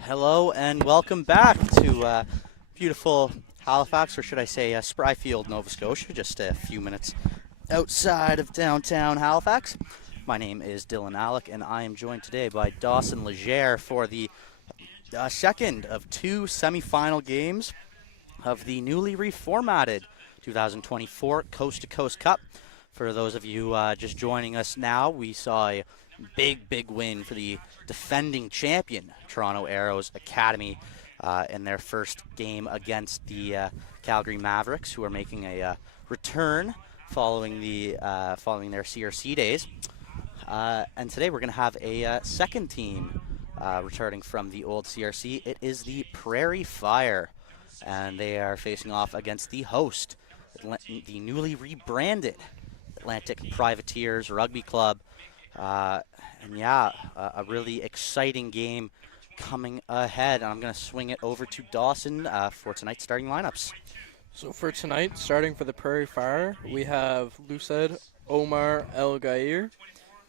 Hello and welcome back to beautiful Halifax, or should I say Spryfield, Nova Scotia, just a few minutes outside of downtown Halifax. My name is Dylan Alec, and I am joined today by Dawson Legere for the second of two semifinal games of the newly reformatted 2024 Coast to Coast Cup. For those of you just joining us now, we saw a big win for the defending champion Toronto Arrows Academy in their first game against the Calgary Mavericks, who are making a return following their CRC days. And today we're going to have a second team returning from the old CRC. It is the Prairie Fire, and they are facing off against the host, the newly rebranded Atlantic Privateers Rugby Club. A really exciting game coming ahead. And I'm going to swing it over to Dawson for tonight's starting lineups. So for tonight, starting for the Prairie Fire, we have Luced Omar El Gair,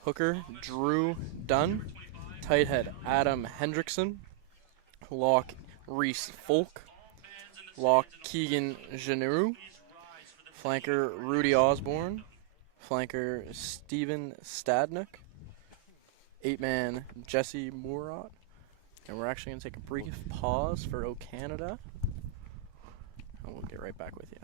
hooker Drew Dunn, tight head Adam Hendrickson, lock Reese Folk, lock Keegan Generu, flanker Rudy Osborne, flanker Steven Stadnick, 8-man Jesse Murat. And we're actually going to take a brief pause for O Canada, and we'll get right back with you.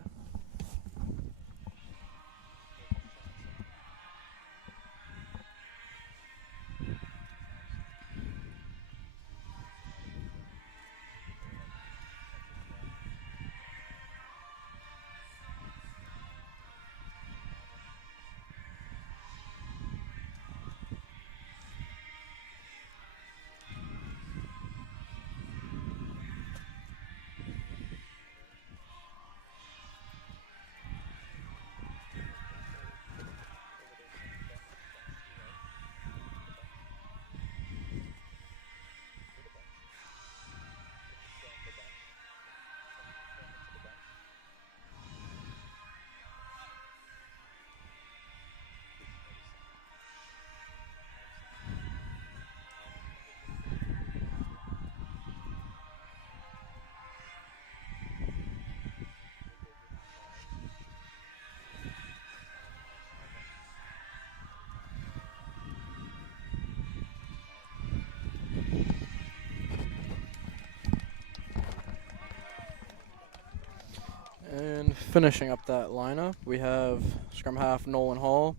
And finishing up that lineup, we have scrum half Nolan Hall,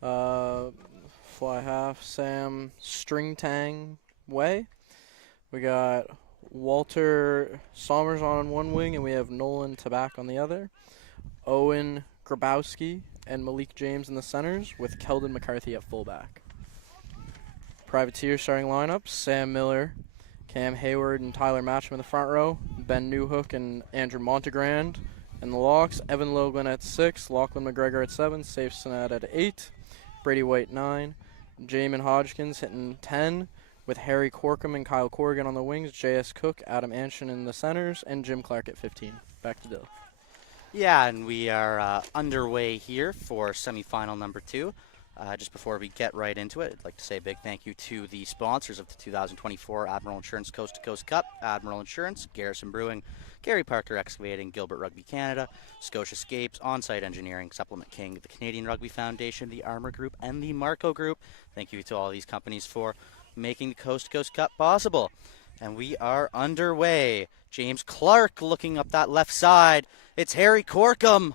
fly half Sam Stringtang Way. We got Walter Sommers on one wing, and we have Nolan Tabak on the other. Owen Grabowski and Malik James in the centers, with Keldon McCarthy at fullback. Privateer starting lineup: Sam Miller, Cam Hayward, and Tyler Matcham in the front row. Ben Newhook and Andrew Montegrand. And the locks: Evan Logan at 6, Lachlan McGregor at 7, Safe Sinat at 8, Brady White 9, Jamin Hodgkins hitting 10, with Harry Corkum and Kyle Corrigan on the wings, J.S. Cook, Adam Anshin in the centers, and Jim Clark at 15. Back to Dill. Yeah, and we are underway here for semifinal number 2. Just before we get right into it, I'd like to say a big thank you to the sponsors of the 2024 Admiral Insurance Coast to Coast Cup: Admiral Insurance, Garrison Brewing, Gary Parker Excavating, Gilbert Rugby Canada, Scotia Scapes, On-Site Engineering, Supplement King, the Canadian Rugby Foundation, the Armour Group, and the Marco Group. Thank you to all these companies for making the Coast to Coast Cup possible. And we are underway. James Clark looking up that left side. It's Harry Corkum.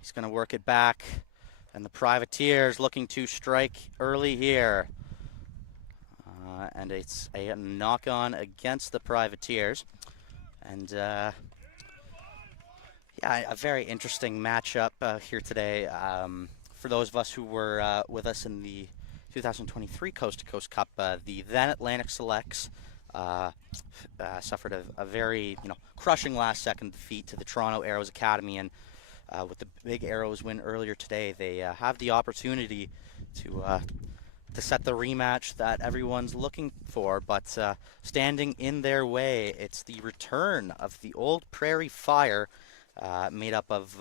He's going to work it back. And the Privateers looking to strike early here. And it's a knock-on against the Privateers. And, a very interesting matchup here today. For those of us who were with us in the 2023 Coast to Coast Cup, the then Atlantic Selects suffered a very crushing last-second defeat to the Toronto Arrows Academy. And with the big Arrows win earlier today, they have the opportunity to set the rematch that everyone's looking for. But standing in their way, it's the return of the old Prairie Fire, made up of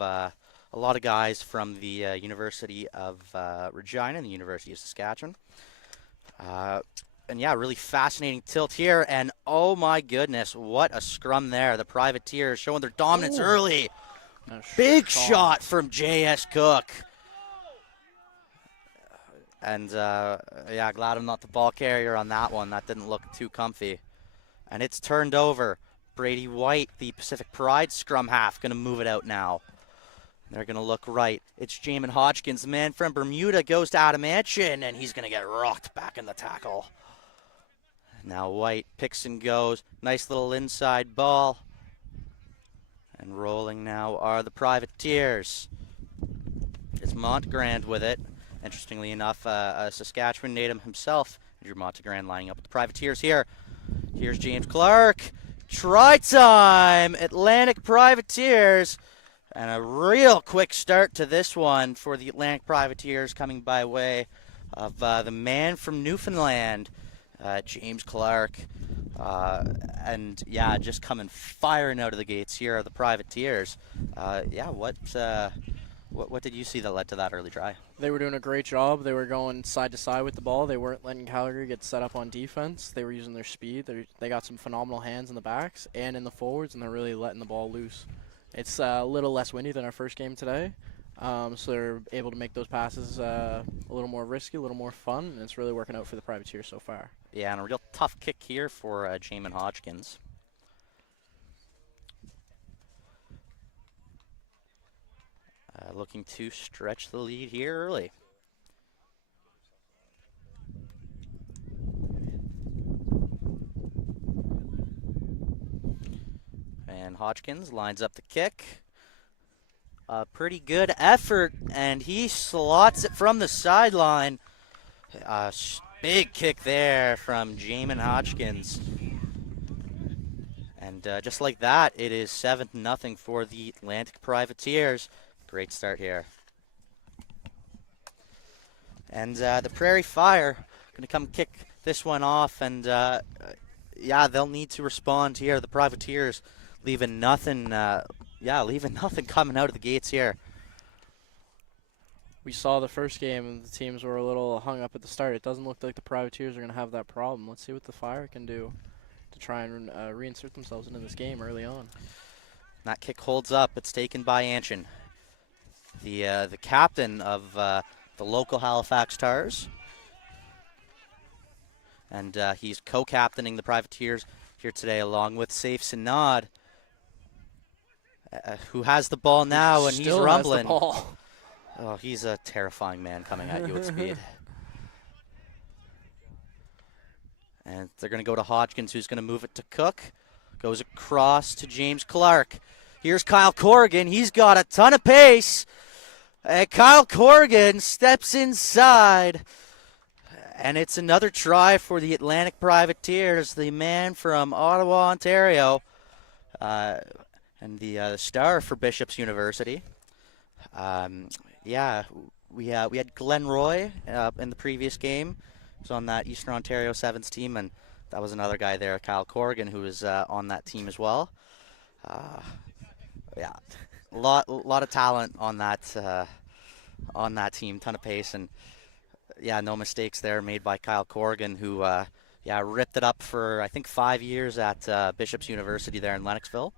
a lot of guys from the University of Regina and the University of Saskatchewan. And yeah, really fascinating tilt here. And oh my goodness, what a scrum there. The Privateers showing their dominance early. Big shot from J.S. Cook. And yeah, glad I'm not the ball carrier on that one. That didn't look too comfy. And it's turned over. Brady White, the Pacific Pride scrum half, going to move it out now. They're going to look right. It's Jamin Hodgkins. The man from Bermuda goes to Adamantian, and he's going to get rocked back in the tackle. Now White picks and goes. Nice little inside ball. And rolling now are the Privateers. It's Montgrand with it. Interestingly enough, a Saskatchewan native himself, Andrew Montgrand, lining up with the Privateers here. Here's James Clark. Try time! Atlantic Privateers. And a real quick start to this one for the Atlantic Privateers, coming by way of the man from Newfoundland, James Clark. And yeah, just coming firing out of the gates here are the Privateers. Yeah, what did you see that led to that early try? They were doing a great job. They were going side to side with the ball. They weren't letting Calgary get set up on defense. They were using their speed. They got some phenomenal hands in the backs and in the forwards, and they're really letting the ball loose. It's a little less windy than our first game today, so they're able to make those passes a little more risky, a little more fun, and it's really working out for the Privateers so far. Yeah, and a real tough kick here for Jamin Hodgkins. Looking to stretch the lead here early. And Hodgkins lines up the kick. A pretty good effort, and he slots it from the sideline. Big kick there from Jamin Hodgkins. And just like that, it is 7-0 for the Atlantic Privateers. Great start here. And the Prairie Fire going to come kick this one off, and yeah, they'll need to respond here. The Privateers leaving nothing, leaving nothing coming out of the gates here. We saw the first game, and the teams were a little hung up at the start. It doesn't look like the Privateers are going to have that problem. Let's see what the Fire can do to try and reinsert themselves into this game early on. That kick holds up. It's taken by Anshin, the captain of the local Halifax Stars. And he's co-captaining the Privateers here today, along with Saif Sinad, who has the ball now, and he's rumbling. Has the ball. Oh, he's a terrifying man coming at you at speed. And they're going to go to Hodgkins, who's going to move it to Cook. Goes across to James Clark. Here's Kyle Corrigan. He's got a ton of pace. And Kyle Corrigan steps inside. And it's another try for the Atlantic Privateers, the man from Ottawa, Ontario, and the star for Bishop's University. Yeah, we had Glenn Roy in the previous game. He was on that Eastern Ontario Sevens team, and that was another guy there, Kyle Corrigan, who was on that team as well. Yeah, a lot of talent on that team, ton of pace, and yeah, no mistakes there made by Kyle Corrigan, who ripped it up for I think 5 years at Bishop's University there in Lennoxville.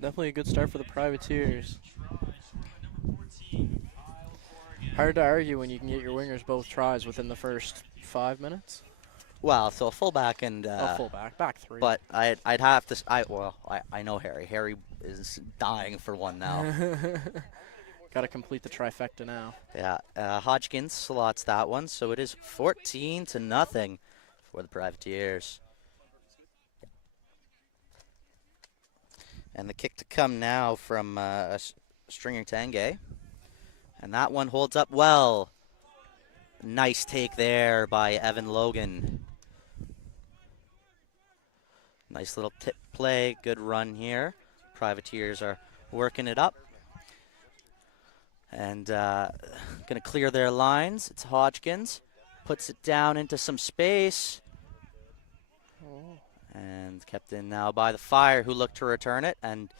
Definitely a good start for the Privateers. Hard to argue when you can get your wingers both tries within the first 5 minutes. Well, so a fullback and a fullback, back three. But I'd have to. I know Harry. Harry is dying for one now. Got to complete the trifecta now. Yeah, Hodgkins slots that one, so it is 14-0 for the Privateers. And the kick to come now from Stringer Tanguay. And that one holds up well. Nice take there by Evan Logan. Nice little tip play, good run here. Privateers are working it up. And going to clear their lines. It's Hodgkins. Puts it down into some space. And kept in now by the Fire, who look to return it. And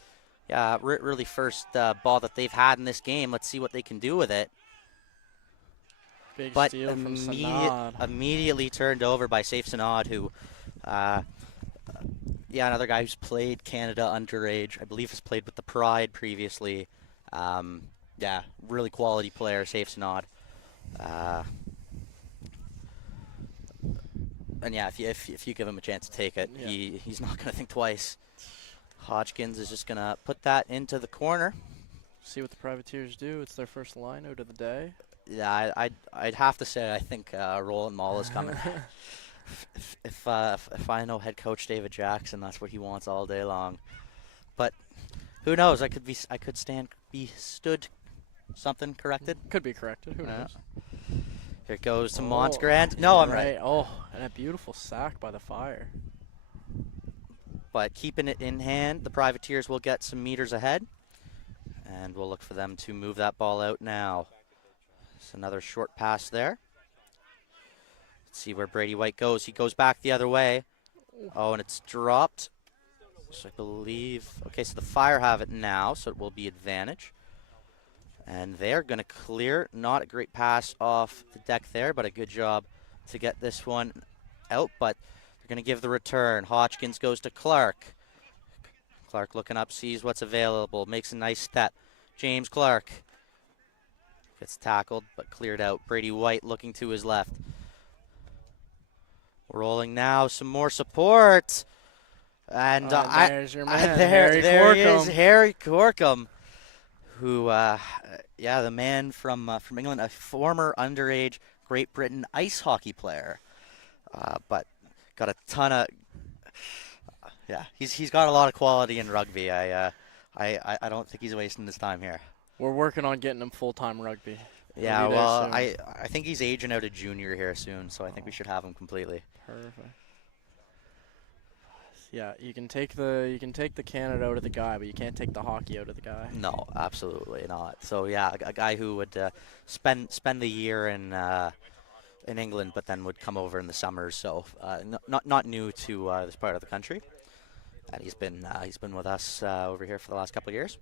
Yeah, really first ball that they've had in this game. Let's see what they can do with it. Big But steal from Sanad. immediately turned over by Safe Sanad, who, yeah, another guy who's played Canada underage. I believe has played with the Pride previously. Yeah, really quality player, Safe Sanad. And yeah, if you give him a chance to take it, Yeah. he's not going to think twice. Hodgkins is just going to put that into the corner. See what the Privateers do. It's their first line out of the day. Yeah, I'd have to say I think Roland Mall is coming. if I know head coach David Jackson, that's what he wants all day long. But who knows? I could be stood something corrected. Could be corrected. Who knows? Here it goes to Montgrand. No, I'm right. Oh, and a beautiful sack by the Fire. But keeping it in hand, the Privateers will get some meters ahead. And we'll look for them to move that ball out now. It's another short pass there. Let's see where Brady White goes. He goes back the other way. Oh, and it's dropped. So I believe, okay, so the Fire have it now, so it will be advantage. And they're going to clear. Not a great pass off the deck there, but a good job to get this one out. But they're going to give the return. Hodgkins goes to Clark. Clark looking up, sees what's available, makes a nice step. James Clark gets tackled, but cleared out. Brady White looking to his left. Rolling now, some more support. And there's your man, there he is, Corkum. Harry Corkum, who, yeah, the man from England, a former underage Great Britain ice hockey player, but got a ton of, yeah, he's got a lot of quality in rugby. I don't think he's wasting his time here. We're working on getting him full-time rugby. Yeah, well, I think he's aging out a junior here soon, so I think we should have him completely. Perfect. Yeah, you can take the Canada out of the guy, but you can't take the hockey out of the guy. No, absolutely not. So yeah, a guy who would spend the year in England, but then would come over in the summers. So not new to this part of the country, and he's been with us over here for the last couple of years.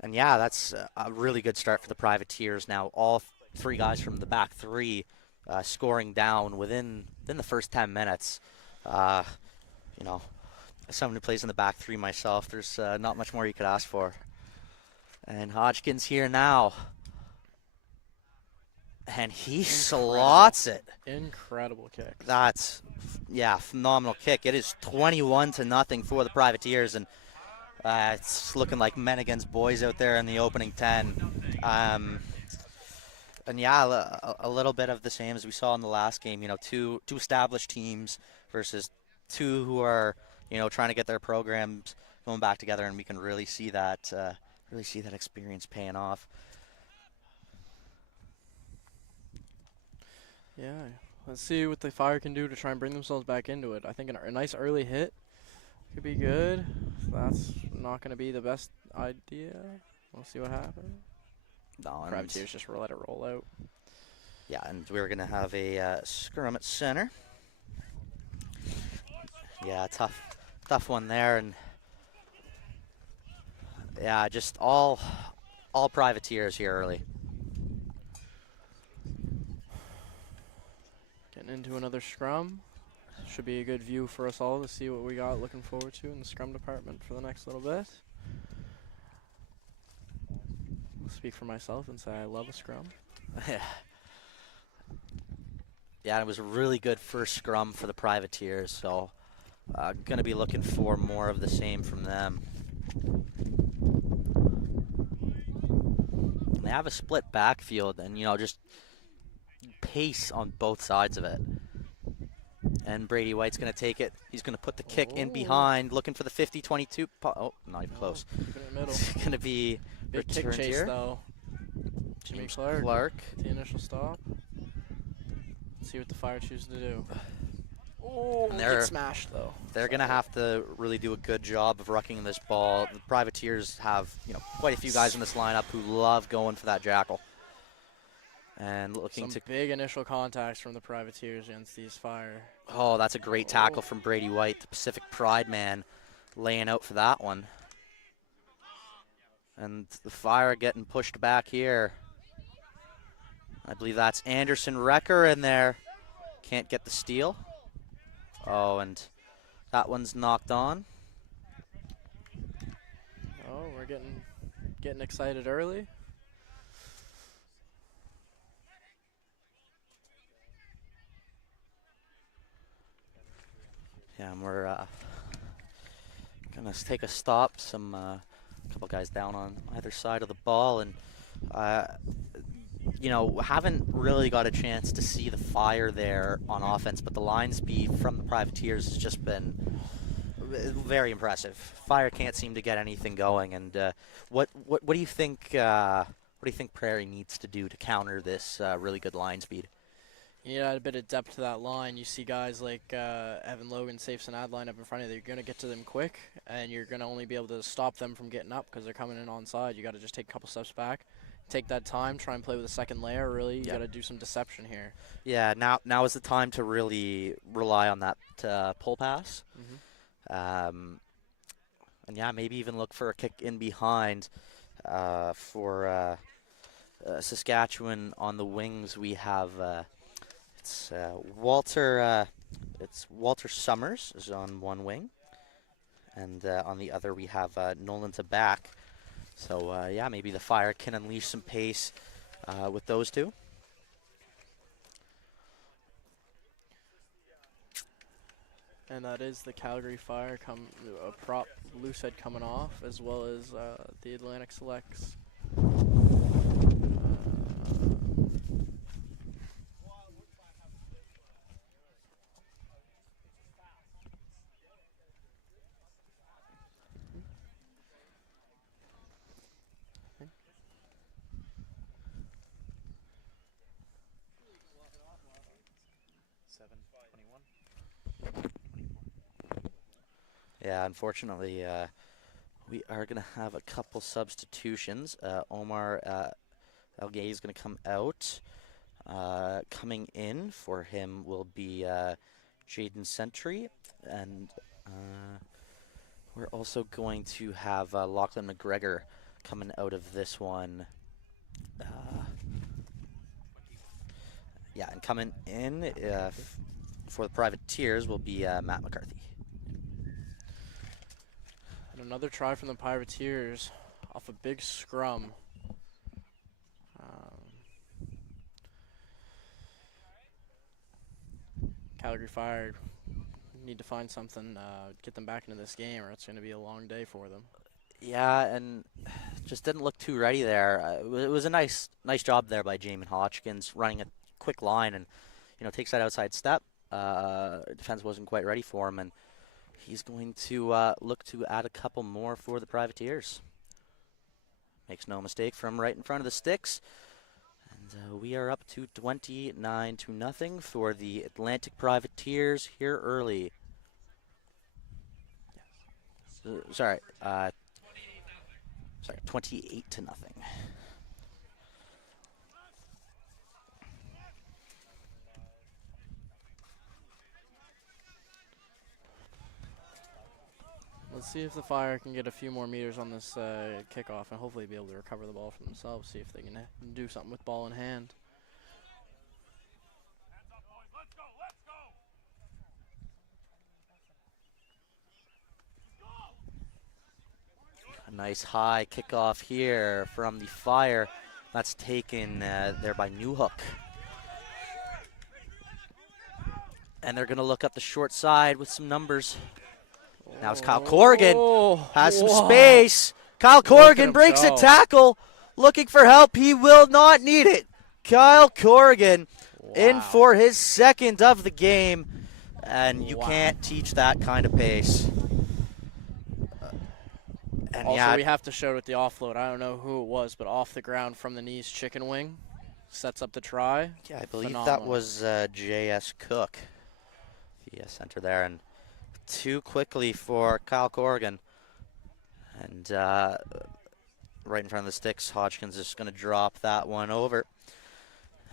And yeah, that's a really good start for the Privateers. Now all three guys from the back three scoring down within the first 10 minutes. You know, as someone who plays in the back three myself, there's not much more you could ask for. And Hodgkins here now. And he slots it. Incredible kick. That's, yeah, phenomenal kick. It is 21-0 for the Privateers, and it's looking like men against boys out there in the opening 10. And yeah, a little bit of the same as we saw in the last game. You know, two established teams versus two who are, you know, trying to get their programs going back together, and we can really see that experience paying off. Yeah, let's see what the Fire can do to try and bring themselves back into it. I think a nice early hit could be good. That's not going to be the best idea. We'll see what happens. No, Privateers just let it roll out. Yeah, and we're going to have a scrum at center. Yeah, tough one there, and yeah, just all Privateers here early. Getting into another scrum. Should be a good view for us all to see what we got looking forward to in the scrum department for the next little bit. I'll speak for myself and say I love a scrum. Yeah, it was a really good first scrum for the Privateers, so going to be looking for more of the same from them. They have a split backfield, and, you know, just pace on both sides of it. And Brady White's going to take it. He's going to put the kick in behind, looking for the 50-22. Oh, not even close. It's going to be big kick chase here. Though. James Clark. The initial stop. Let's see what the Fire choose to do. Oh, get smashed though. They're going to have to really do a good job of rucking this ball. The Privateers have, you know, quite a few guys in this lineup who love going for that jackal. And looking Some big initial contacts from the Privateers against these Fire. Oh, that's a great tackle from Brady White, the Pacific Pride man, laying out for that one. And the Fire getting pushed back here. I believe that's Anderson Wrecker in there. Can't get the steal. Oh, and that one's knocked on. Oh, we're getting excited early. Yeah, and we're gonna take a stop. A couple guys down on either side of the ball, and you know, haven't really got a chance to see the Fire there on offense, but the line speed from the Privateers has just been very impressive. Fire can't seem to get anything going, and what do you think? What do you think Prairie needs to do to counter this really good line speed? You need a bit of depth to that line. You see guys like Evan Logan, Safes, and Adline up in front of you. You're going to get to them quick, and you're going to only be able to stop them from getting up because they're coming in onside. You got to just take a couple steps back, take that time, try and play with a second layer. Really, you got to do some deception here. Yeah, now is the time to really rely on that pull pass. And yeah, maybe even look for a kick in behind for Saskatchewan on the wings. We have it's Walter Summers is on one wing, and on the other we have Nolan Tabak. So yeah, maybe the Fire can unleash some pace with those two. And that is the Calgary Fire, a prop loose head coming off, as well as the Atlantic Selects. Yeah, unfortunately, we are going to have a couple substitutions. Omar Elgay is going to come out. Coming in for him will be Jaden Sentry, and we're also going to have Lachlan McGregor coming out of this one. Yeah, and coming in for the Privateers will be Matt McCarthy. And another try from the Privateers off a big scrum. Calgary Fire need to find something, get them back into this game, or it's going to be a long day for them. Yeah, and just didn't look too ready there. It was a nice job there by Jamin Hodgkins, running a quick line, and takes that outside step. Defense wasn't quite ready for him, and he's going to look to add a couple more for the Privateers. Makes no mistake from right in front of the sticks. And we are up to 29-0 for the Atlantic Privateers here early. Sorry, 28-0. Let's see if the Fire can get a few more meters on this kickoff and hopefully be able to recover the ball for themselves, see if they can do something with ball in hand. A nice high kickoff here from the Fire. That's taken there by Newhook. And they're going to look up the short side with some numbers. Now it's Kyle Corrigan. Has some space. Kyle Corrigan breaks a tackle. Looking for help. He will not need it. Kyle Corrigan in for his second of the game. And you can't teach that kind of pace. And also, we have to show it with the offload. I don't know who it was, but off the ground from the knees, chicken wing sets up the try. Yeah, I believe that was J.S. Cook, the center there. And too quickly for Kyle Corrigan. And right in front of the sticks, Hodgkins is going to drop that one over.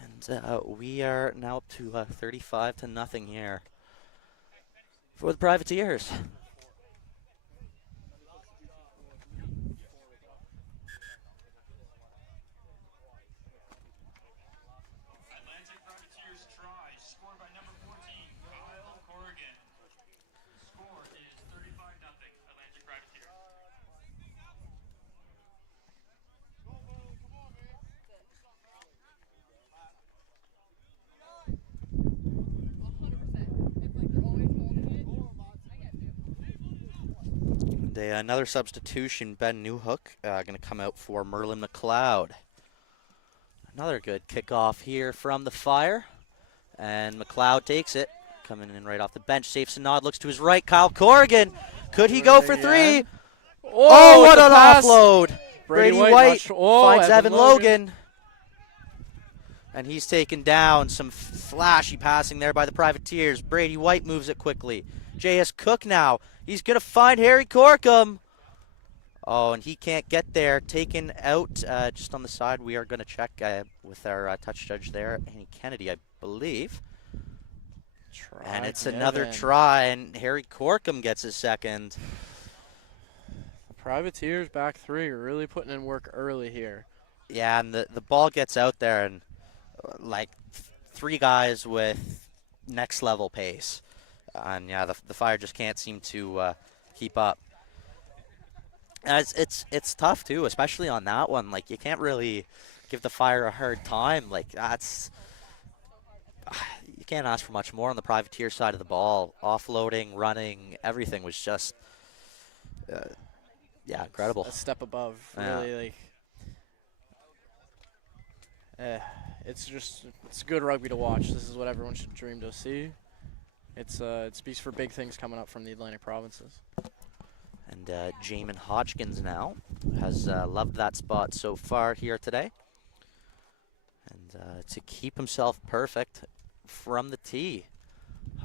And we are now up to 35-0 here for the Privateers. And another substitution, Ben Newhook, going to come out for Merlin McLeod. Another good kickoff here from the Fire. And McLeod takes it. Coming in right off the bench. Safes a nod, looks to his right. Kyle Corrigan. Could he go for three? Oh, what an offload. Brady White finds Evan Logan. And he's taken down. Some flashy passing there by the Privateers. Brady White moves it quickly. J.S. Cook now. He's going to find Harry Corkum. Oh, and he can't get there. Taken out just on the side. We are going to check with our touch judge there, Annie Kennedy, I believe. And it's another try, and Harry Corkum gets his second. The Privateers back three are really putting in work early here. Yeah, and the ball gets out there, and like three guys with next level pace. And yeah, the Fire just can't seem to keep up. And it's tough too, especially on that one. Like, you can't really give the Fire a hard time. Like, you can't ask for much more on the Privateer side of the ball. Offloading, running, everything was just yeah, incredible. A step above, really. Like, it's good rugby to watch. This is what everyone should dream to see. It speaks for big things coming up from the Atlantic provinces. And Jamin Hodgkins now has loved that spot so far here today. And to keep himself perfect from the tee.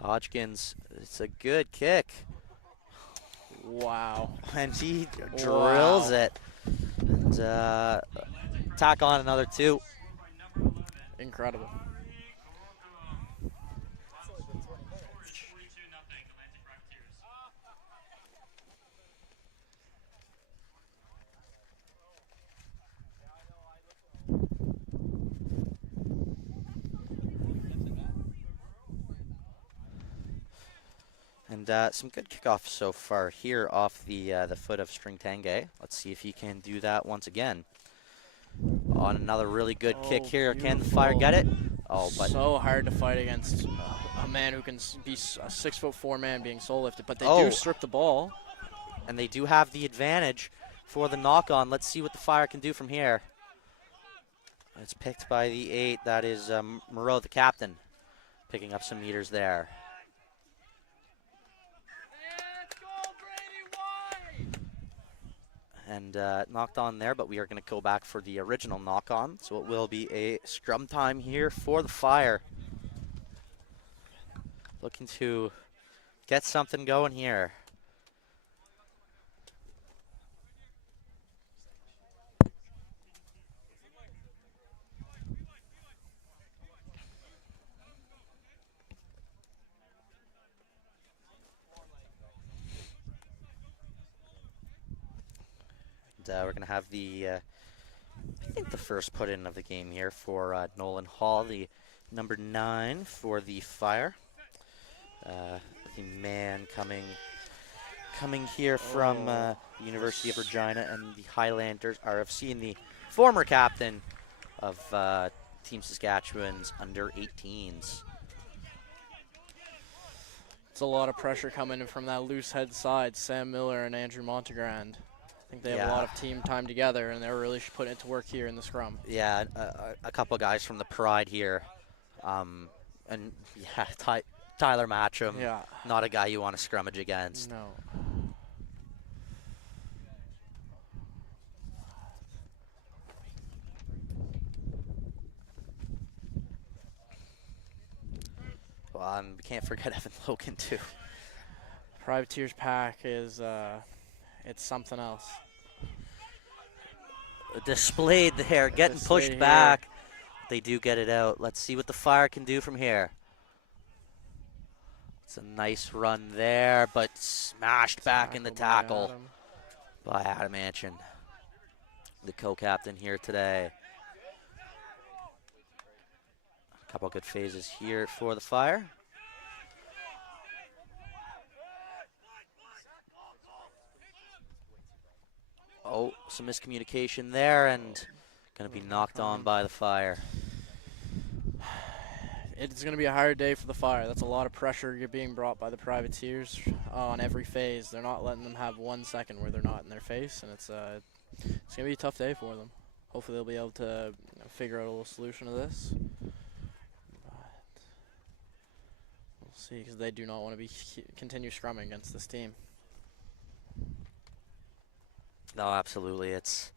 Hodgkins, it's a good kick. Wow. And he drills it. And tack on another two. Incredible. And some good kickoffs so far here off the foot of String Tanguay. Let's see if he can do that once again. On another really good kick here. Beautiful. Can the Fire get it? Oh, but so hard to fight against a man who can be a 6'4" man being soul lifted, but they do strip the ball. And they do have the advantage for the knock-on. Let's see what the Fire can do from here. It's picked by the 8. That is Moreau, the captain, picking up some meters there. And knocked on there, but we are going to go back for the original knock-on. So it will be a scrum time here for the Fire. Looking to get something going here. We're going to have the, I think the first put-in of the game here for Nolan Hall, the number 9 for the Fire. The man coming here from the University of Regina and the Highlanders RFC, and the former captain of Team Saskatchewan's under-18s. It's a lot of pressure coming in from that loose head side, Sam Miller and Andrew Montegrand. I think they have a lot of team time together, and they're really putting it to work here in the scrum. Yeah, a couple of guys from the Pride here. And, yeah, Tyler Matcham, not a guy you want to scrummage against. No. Well, we can't forget Evan Logan, too. Privateers pack is... it's something else. Displayed there, getting pushed back. They do get it out. Let's see what the Fire can do from here. It's a nice run there, but smashed back in the tackle by Adam Anchin, the co-captain here today. A couple good phases here for the Fire. Oh, some miscommunication there, and going to be knocked on by the Fire. It's going to be a hard day for the Fire. That's a lot of pressure you're being brought by the Privateers on every phase. They're not letting them have 1 second where they're not in their face, and it's going to be a tough day for them. Hopefully they'll be able to figure out a little solution to this. But we'll see, because they do not want to continue scrumming against this team. No, absolutely. It's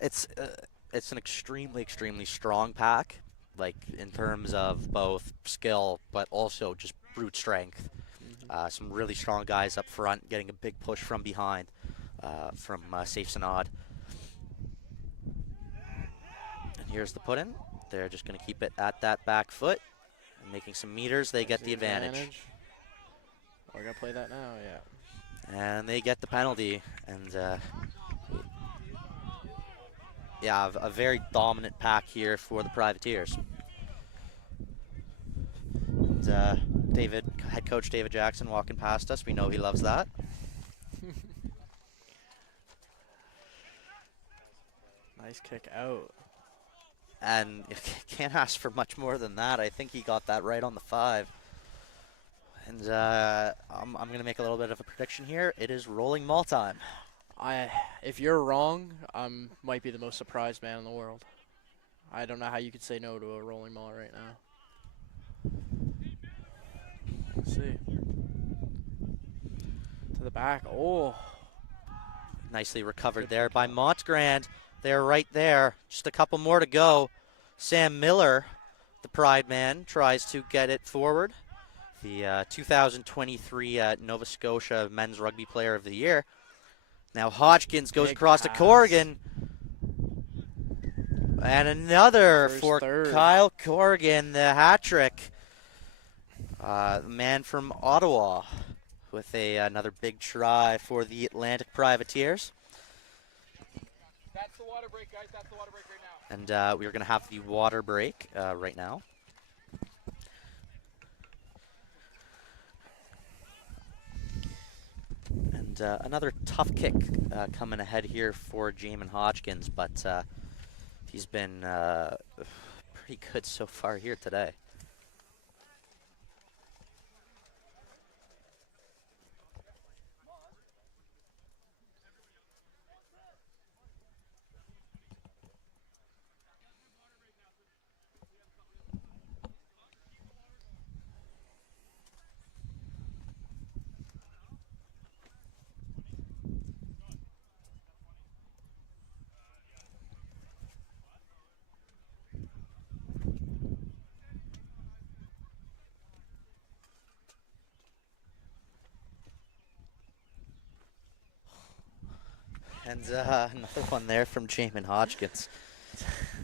an extremely strong pack, like in terms of both skill, but also just brute strength. Some really strong guys up front, getting a big push from behind, from Safe Sanad. And here's the put-in. They're just going to keep it at that back foot, and making some meters. They get the advantage. Oh, we got to play that now, yeah. And they get the penalty, and yeah, a very dominant pack here for the Privateers. And head coach David Jackson walking past us. We know he loves that. Nice kick out. And you can't ask for much more than that. I think he got that right on the 5. And I'm going to make a little bit of a prediction here. It is rolling maul time. If you're wrong, I might be the most surprised man in the world. I don't know how you could say no to a rolling maul right now. Let's see. To the back. Oh. Nicely recovered there by Montgrand. They're right there. Just a couple more to go. Sam Miller, the Pride man, tries to get it forward. The 2023 Nova Scotia Men's Rugby Player of the Year. Now Hodgkins goes across to Corrigan. And another for Kyle Corrigan, the hat trick. The man from Ottawa with another big try for the Atlantic Privateers. That's the water break, guys. That's the water break right now. And we're going to have the water break right now. And another tough kick coming ahead here for Jamin Hodgkins, but he's been pretty good so far here today. And another one there from Jamin Hodgkins.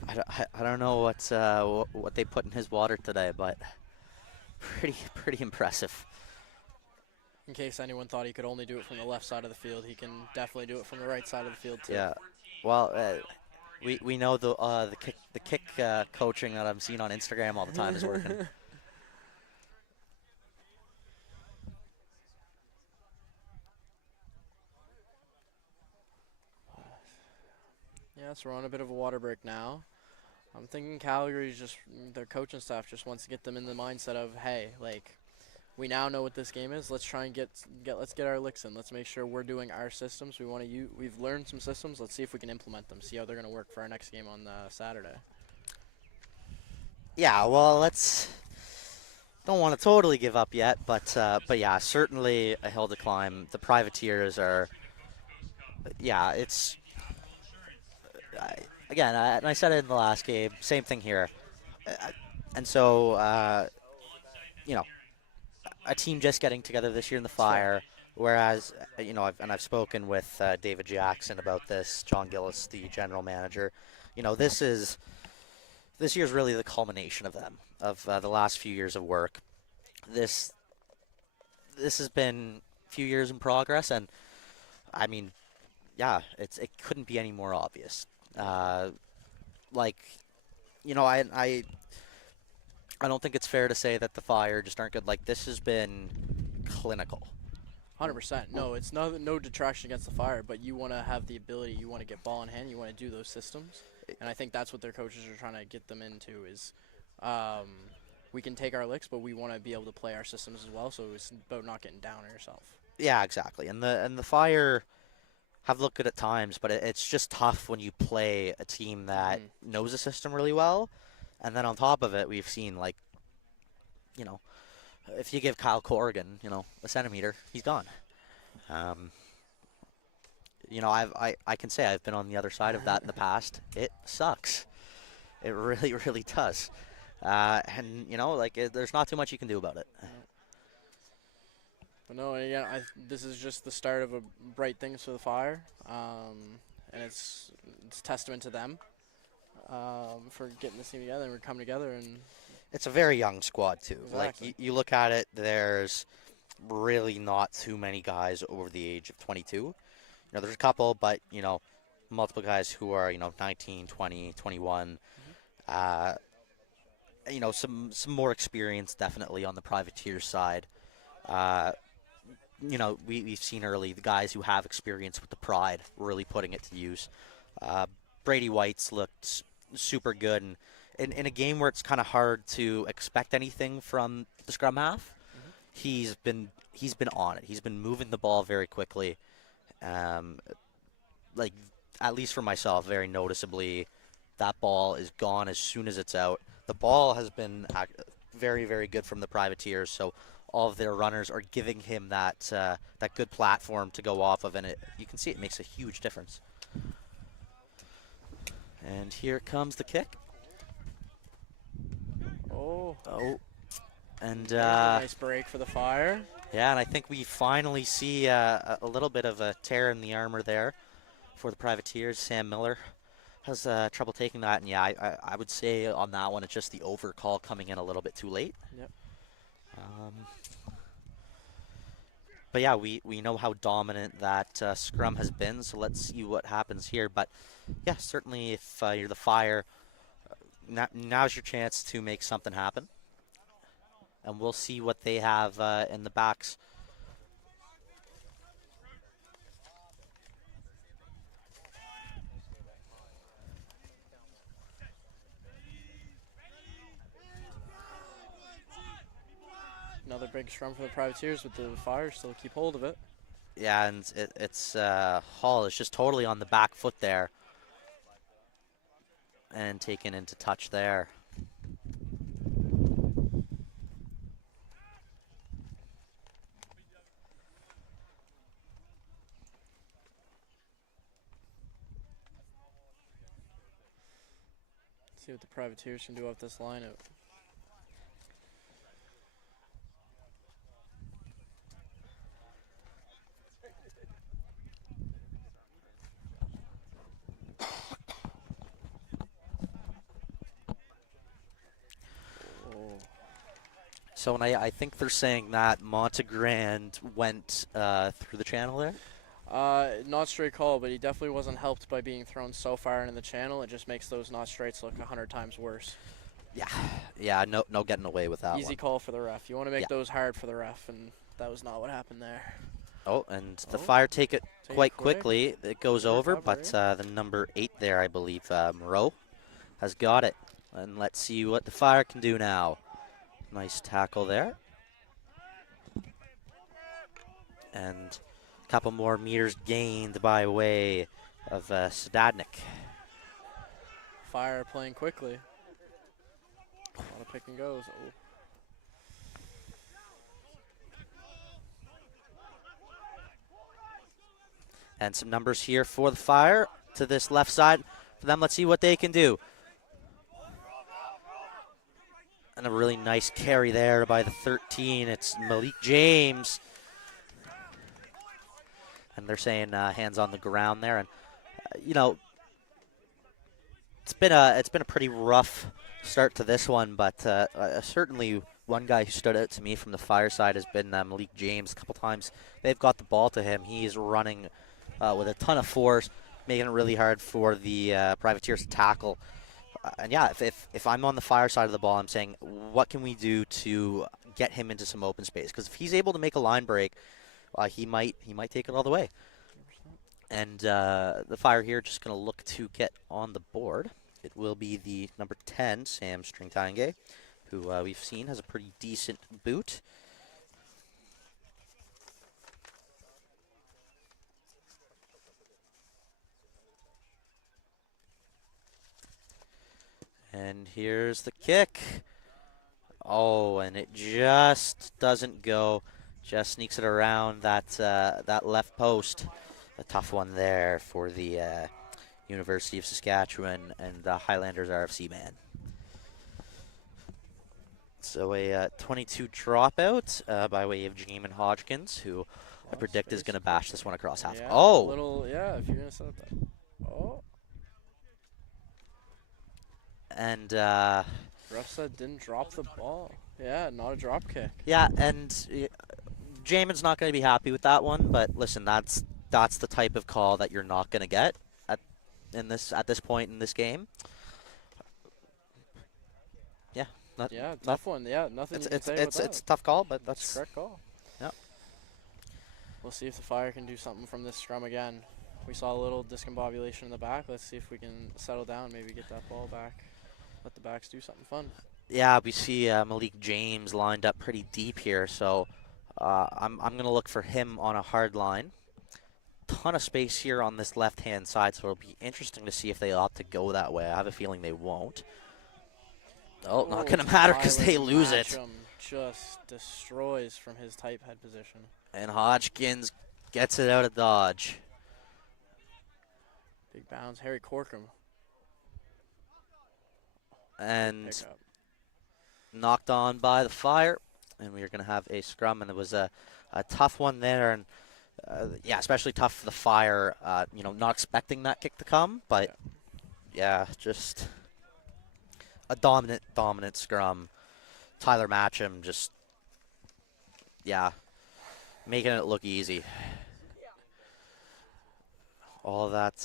I don't know what they put in his water today, but pretty impressive. In case anyone thought he could only do it from the left side of the field, he can definitely do it from the right side of the field too. Yeah, well, we know the kick coaching that I'm seeing on Instagram all the time is working. Yeah, so we're on a bit of a water break now. I'm thinking Calgary's just, their coaching staff just wants to get them in the mindset of, hey, like, we now know what this game is. Let's try and let's get our licks in. Let's make sure we're doing our systems. We've learned some systems. Let's see if we can implement them. See how they're going to work for our next game on Saturday. Yeah, well, don't want to totally give up yet, but yeah, certainly a hill to climb. The Privateers are, yeah, it's. Again, and I said it in the last game, same thing here. And so, you know, a team just getting together this year in the Fire, whereas, you know, I've spoken with David Jackson about this, John Gillis, the general manager. You know, this year's really the culmination of them, of the last few years of work. This has been a few years in progress, and, I mean, yeah, it couldn't be any more obvious. Like, you know, I don't think it's fair to say that the Fire just aren't good. Like, this has been clinical. 100%. No, it's no detraction against the Fire, but you want to have the ability. You want to get ball in hand. You want to do those systems, and I think that's what their coaches are trying to get them into is we can take our licks, but we want to be able to play our systems as well. So it's about not getting down on yourself. Yeah, exactly. And the Fire have looked good at times, but it's just tough when you play a team that knows the system really well. And then on top of it, we've seen, like, you know, if you give Kyle Corrigan, a centimeter, he's gone. I can say I've been on the other side of that in the past. It sucks. It really, really does. There's not too much you can do about it. But no, again, this is just the start of a bright things for the Fire, and it's testament to them for getting this team together and we're coming together. And it's a very young squad too. Exactly. Like you look at it, there's really not too many guys over the age of 22. There's a couple, but multiple guys who are 19, 20, 21. Some more experience definitely on the privateer side. We've seen early the guys who have experience with the Pride really putting it to use. Brady White's looked super good, and in a game where it's kind of hard to expect anything from the scrum half, he's been on it. He's been moving the ball very quickly. At least for myself, very noticeably, that ball is gone as soon as it's out. The ball has been very, very good from the Privateers, so all of their runners are giving him that good platform to go off of, and you can see it makes a huge difference. And here comes the kick. Oh. And nice break for the Fire. Yeah, and I think we finally see a little bit of a tear in the armor there for the Privateers. Sam Miller has trouble taking that, and yeah, I would say on that one it's just the overcall coming in a little bit too late. Yep. But yeah, we know how dominant that scrum has been, so let's see what happens here. But yeah, certainly if you're the Fire, now's your chance to make something happen. And we'll see what they have in the backs. Another big scrum for the Privateers, with the Fire still keep hold of it. Yeah, and it's Hall is just totally on the back foot there. And taken into touch there. See what the Privateers can do off this lineup. So, and I think they're saying that Montegrand went through the channel there? Not straight call, but he definitely wasn't helped by being thrown so far into the channel. It just makes those not straights look 100 times worse. Yeah, no getting away with that Easy one. call for the ref. You want to make those hard for the ref, and that was not what happened there. Oh, and the Fire take it quite quickly. It goes over, but the number 8 there, I believe, Moreau, has got it. And let's see what the Fire can do now. Nice tackle there. And a couple more meters gained by way of Sadadnik. Fire playing quickly. A lot of pick and goes. Oh. And some numbers here for the Fire to this left side. For them, let's see what they can do. And a really nice carry there by the 13. It's Malik James. And they're saying hands on the ground there. And, it's been a pretty rough start to this one. But certainly one guy who stood out to me from the Fire side has been Malik James. A couple times they've got the ball to him. He is running with a ton of force, making it really hard for the Privateers to tackle. And yeah, if I'm on the Fire side of the ball, I'm saying, what can we do to get him into some open space? Because if he's able to make a line break, he might take it all the way. And the Fire here just going to look to get on the board. It will be the number 10, Sam Stringtange, who we've seen has a pretty decent boot. And here's the kick. Oh, and it just doesn't go. Just sneaks it around that left post. A tough one there for the University of Saskatchewan and the Highlanders RFC man. So a 22 dropout by way of Jamin Hodgkins, who I predict is going to bash this one across half. Yeah, Oh! little, yeah, if you're going to set up that. Oh. And Ref said didn't drop the ball. Yeah, not a drop kick. yeah, and Jamin's not going to be happy with that one. But listen, that's the type of call that you're not going to get at this point in this game. Yeah, tough one. Yeah, nothing. It's a tough call, but That's a correct call. Yep. We'll see if the Fire can do something from this scrum again. We saw a little discombobulation in the back. Let's see if we can settle down, maybe get that ball back. Let the backs do something fun. Yeah, we see Malik James lined up pretty deep here, so I'm going to look for him on a hard line. Ton of space here on this left-hand side, so it'll be interesting to see if they opt to go that way. I have a feeling they won't. Oh, not going to matter because they lose it. Just destroys from his tight head position. And Hodgkins gets it out of dodge. Big bounce, Harry Corkum. And knocked on by the Fire, and we are going to have a scrum, and it was a tough one there, and yeah, especially tough for the Fire, not expecting that kick to come, but yeah, just a dominant scrum. Tyler Matcham just, yeah, making it look easy. All that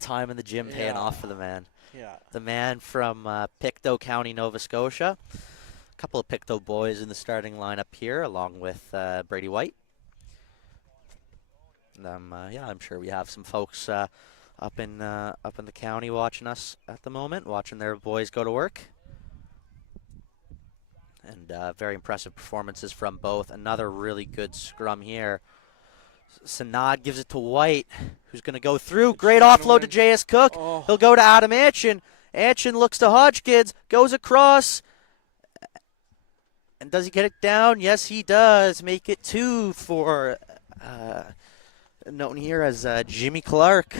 time in the gym paying off for the man. Yeah. The man from Pictou County, Nova Scotia. A couple of Pictou boys in the starting lineup here, along with Brady White. Yeah, I'm sure we have some folks up in the county watching us at the moment, watching their boys go to work. And very impressive performances from both. Another really good scrum here. Sanad gives it to White, who's going to go through. Great offload to J.S. Cook. Oh. He'll go to Adam Anchin. Anchin looks to Hodgkins, goes across. And does he get it down? Yes, he does. Make it 2 for, known here as Jimmy Clark.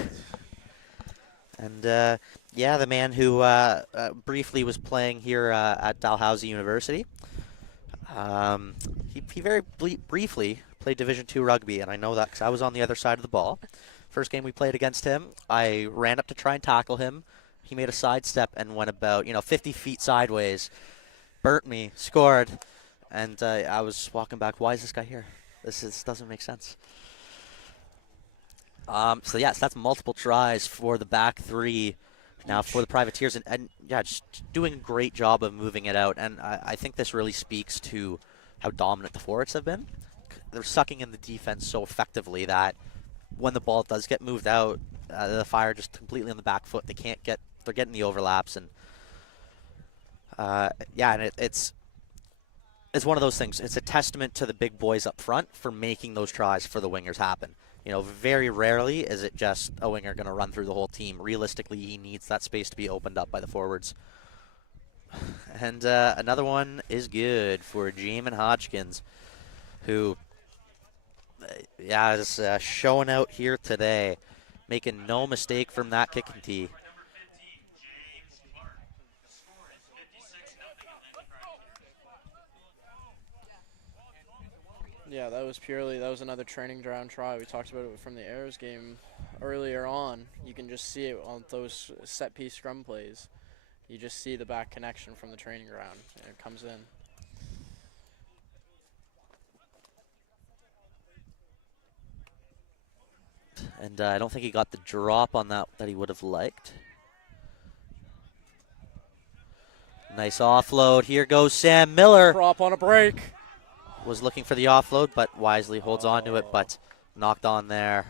And, yeah, the man who briefly was playing here at Dalhousie University. He very briefly played Division II rugby, and I know that because I was on the other side of the ball. First game we played against him, I ran up to try and tackle him. He made a sidestep and went about 50 feet sideways, burnt me, scored, and I was walking back. Why is this guy here? This doesn't make sense. So yes, that's multiple tries for the back three. Now for the Privateers, and yeah, just doing a great job of moving it out. And I think this really speaks to how dominant the forwards have been. They're sucking in the defense so effectively that when the ball does get moved out, the Fire just completely on the back foot. They're getting the overlaps, and yeah, and it's one of those things. It's a testament to the big boys up front for making those tries for the wingers happen. Very rarely is it just a winger going to run through the whole team. Realistically, he needs that space to be opened up by the forwards. And another one is good for Jamin Hodgkins, who, is showing out here today, making no mistake from that kicking tee. Yeah, that was another training ground try. We talked about it from the Airs game earlier on. You can just see it on those set piece scrum plays. You just see the back connection from the training ground, and it comes in. And I don't think he got the drop on that he would have liked. Nice offload. Here goes Sam Miller. Prop on a break. Was looking for the offload, but wisely holds on to it, but knocked on there.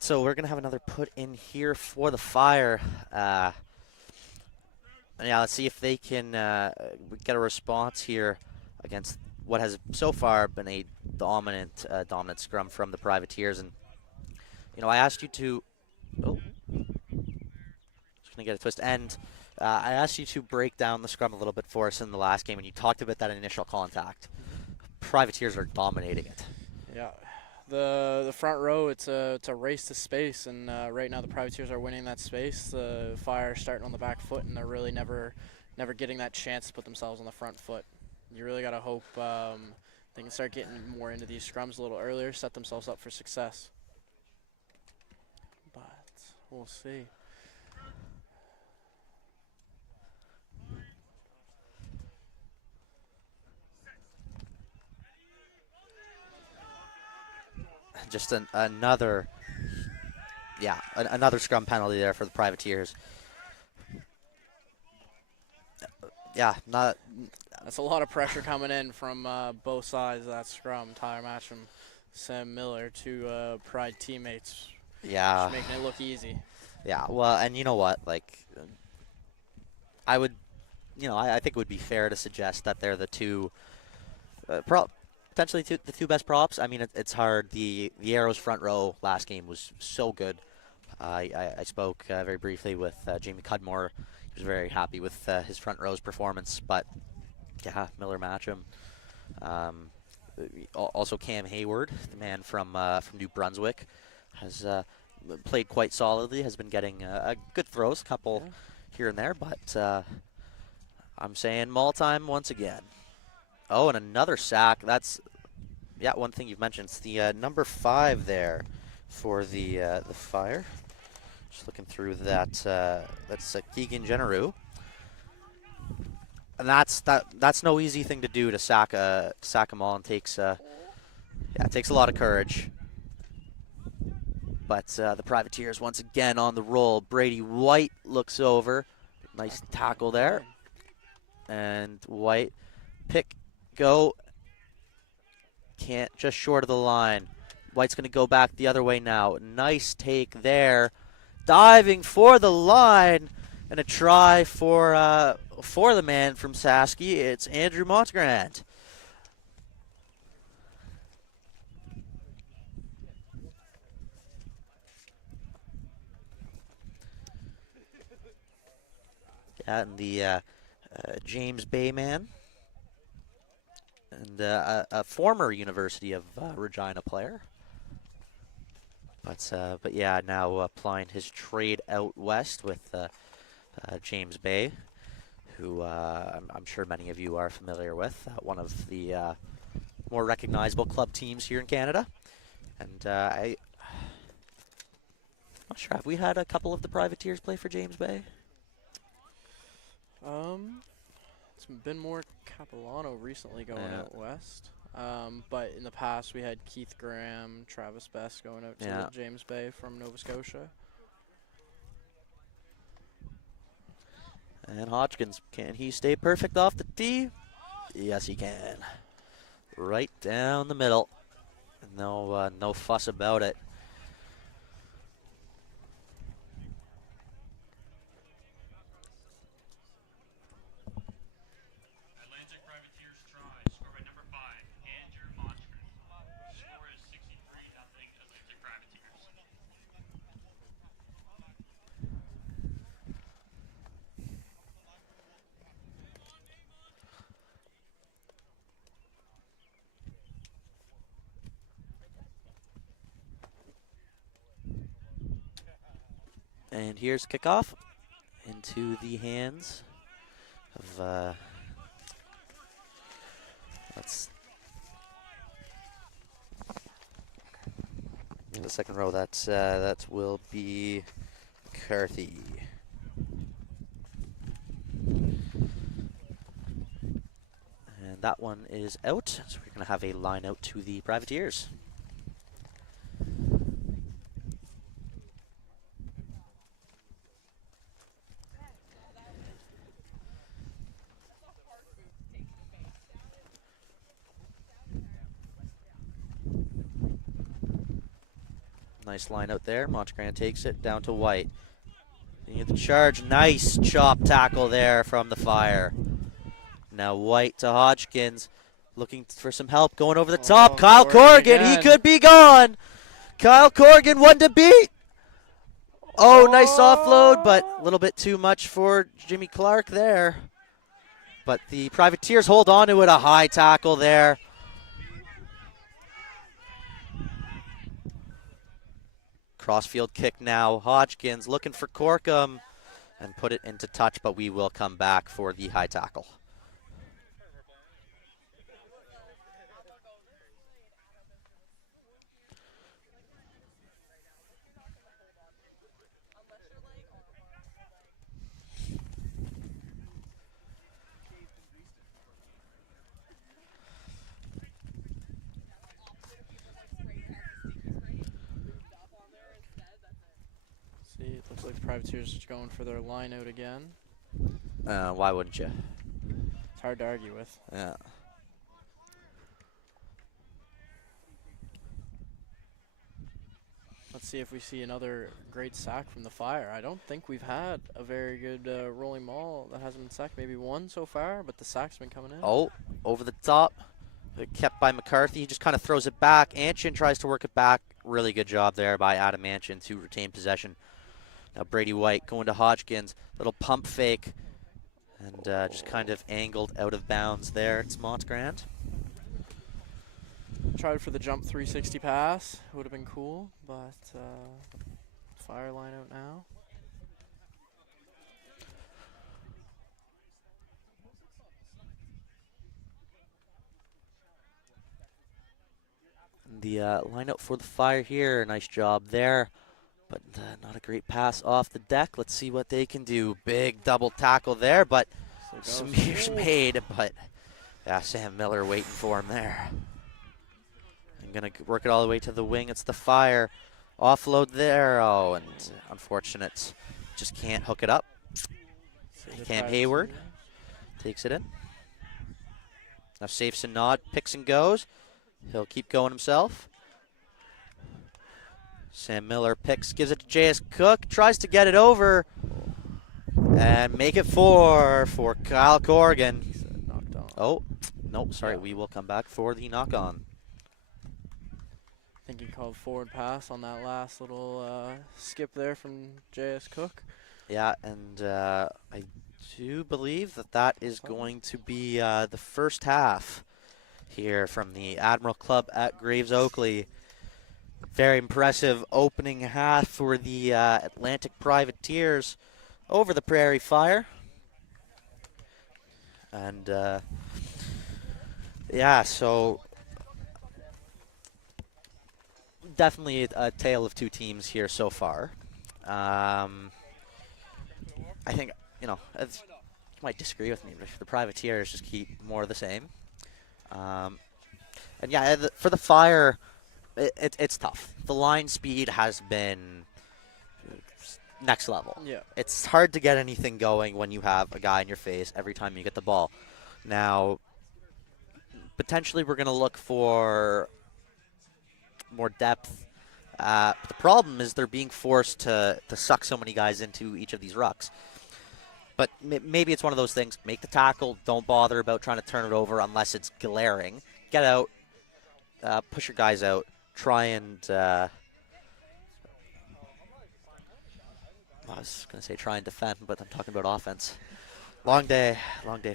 So we're going to have another put in here for the Fire. Yeah, let's see if they can get a response here against what has so far been a dominant scrum from the Privateers. And, I asked you to... Oh, just going to get a twist. And I asked you to break down the scrum a little bit for us in the last game, and you talked about that initial contact. Privateers are dominating it. Yeah. The front row, it's a race to space, and right now the Privateers are winning that space. The Fire are starting on the back foot, and they're really never getting that chance to put themselves on the front foot. You really got to hope they can start getting more into these scrums a little earlier, set themselves up for success. But we'll see. Just another scrum penalty there for the Privateers. Yeah, That's a lot of pressure coming in from both sides of that scrum. Tyler Matcham, Sam Miller, two Pride teammates. Yeah. Just making it look easy. Yeah, well, and you know what? Like, I would, I think it would be fair to suggest that they're the two, potentially the two best props. I mean, it's hard. The Arrows front row last game was so good. I spoke very briefly with Jamie Cudmore. He was very happy with his front row's performance. But, yeah, Miller Matcham. Also Cam Hayward, the man from New Brunswick, has played quite solidly, has been getting good throws, a couple here and there, but I'm saying Maul time once again. Oh, and another sack. That's, one thing you've mentioned. It's the number 5 there for the Fire. Just looking through that. That's Keegan Generou. And that's no easy thing to do, to sack them all, and takes it takes a lot of courage. But the Privateers once again on the roll. Brady White looks over. Nice tackle there. And White, pick, go. Can't, just short of the line. White's going to go back the other way now. Nice take there. Diving for the line. And a try for the man from Sasky. It's Andrew Montgrand. And the James Bay man, and a former University of Regina player, but yeah, now applying his trade out west with James Bay, who I'm sure many of you are familiar with, one of the more recognizable club teams here in Canada, and I'm not sure, have we had a couple of the Privateers play for James Bay? It's been more Capilano recently going out west. But in the past we had Keith Graham, Travis Best going out to James Bay from Nova Scotia. And Hodgkins, can he stay perfect off the tee? Yes, he can. Right down the middle. No fuss about it. And here's kickoff into the hands of in the second row. That will be McCarthy. And that one is out, so we're going to have a line out to the Privateers. Nice line out there. Montgrand takes it down to White. The charge. Nice chop tackle there from the Fire. Now White to Hodgkins. Looking for some help. Going over the top. Kyle Corrigan. He could be gone. Kyle Corrigan, one to beat. Oh, nice offload, but a little bit too much for Jimmy Clark there. But the Privateers hold on to it. A high tackle there. Crossfield kick now. Hodgkins looking for Corkum and put it into touch, but we will come back for the high tackle. See, it looks like the Privateers are going for their line out again. Why wouldn't you? It's hard to argue with. Yeah. Let's see if we see another great sack from the Fire. I don't think we've had a very good rolling maul that hasn't been sacked. Maybe one so far, but the sack's been coming in. Oh, over the top. Kept by McCarthy. He just kind of throws it back. Anchin tries to work it back. Really good job there by Adam Anchin to retain possession. Now Brady White going to Hodgkins. Little pump fake. And just kind of angled out of bounds there. It's Montgrand. Tried for the jump 360 pass. Would have been cool, but Fire line out now. The lineup for the Fire here. Nice job there. But not a great pass off the deck. Let's see what they can do. Big double tackle there, but some years made. But yeah, Sam Miller waiting for him there. I'm going to work it all the way to the wing. It's the Fire. Offload there. Oh, and unfortunate. Just can't hook it up. Cam Hayward takes it in. Now safes and nod. Picks and goes. He'll keep going himself. Sam Miller picks, gives it to J.S. Cook, tries to get it over, and make it four for Kyle Corrigan. Oh, no, sorry, we will come back for the knock-on. I think he called forward pass on that last little skip there from J.S. Cook. Yeah, and I do believe that that is going to be the first half here from the Admiral Club at Graves Oakley. Very impressive opening half for the Atlantic Privateers over the Prairie Fire. And yeah, so definitely a tale of two teams here so far. I think, you know, you might disagree with me, but the Privateers just keep more of the same. And yeah, for the Fire, it's tough. The line speed has been next level. Yeah. It's hard to get anything going when you have a guy in your face every time you get the ball. Now, potentially we're going to look for more depth. The problem is they're being forced to suck so many guys into each of these rucks. But maybe it's one of those things. Make the tackle. Don't bother about trying to turn it over unless it's glaring. Get out. Push your guys out. Try and I was going to say try and defend, but I'm talking about offense. Long day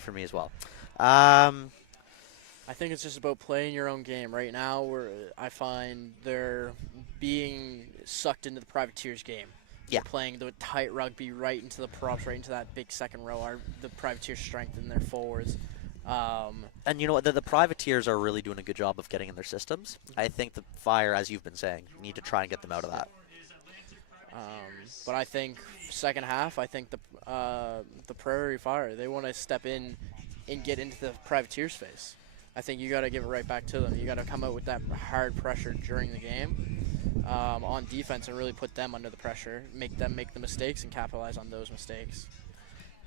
for me as well. I think it's just about playing your own game. Right now, I find they're being sucked into the Privateers game. Yeah. They're playing the tight rugby right into the props, right into that big second row. The Privateers strengthen their forwards. And you know what? The Privateers are really doing a good job of getting in their systems. I think the Fire, as you've been saying, need to try and get them out of that. But I think second half, I think the Prairie Fire, they want to step in and get into the Privateers' face. I think you got to give it right back to them. You got to come out with that hard pressure during the game on defense and really put them under the pressure, make them make the mistakes and capitalize on those mistakes.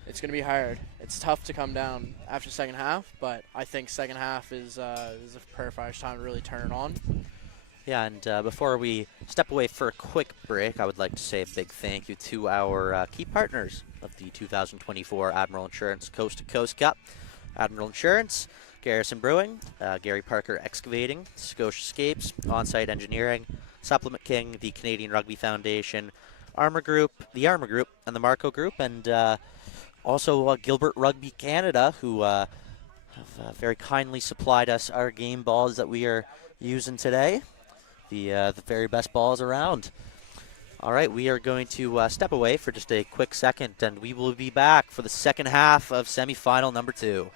It's going to be hard. It's tough to come down after second half, but I think second half is a Prairie Fire's time to really turn it on. Yeah, and before we step away for a quick break, I would like to say a big thank you to our key partners of the 2024 Admiral Insurance Coast to Coast Cup. Admiral Insurance, Garrison Brewing, Gary Parker Excavating, Scotiascapes, On-Site Engineering, Supplement King, the Canadian Rugby Foundation, Armour Group, the Armour Group, and the Marco Group, and also Gilbert Rugby Canada, who have very kindly supplied us our game balls that we are using today. The very best balls around. All right, we are going to step away for just a quick second, and we will be back for the second half of semifinal number 2.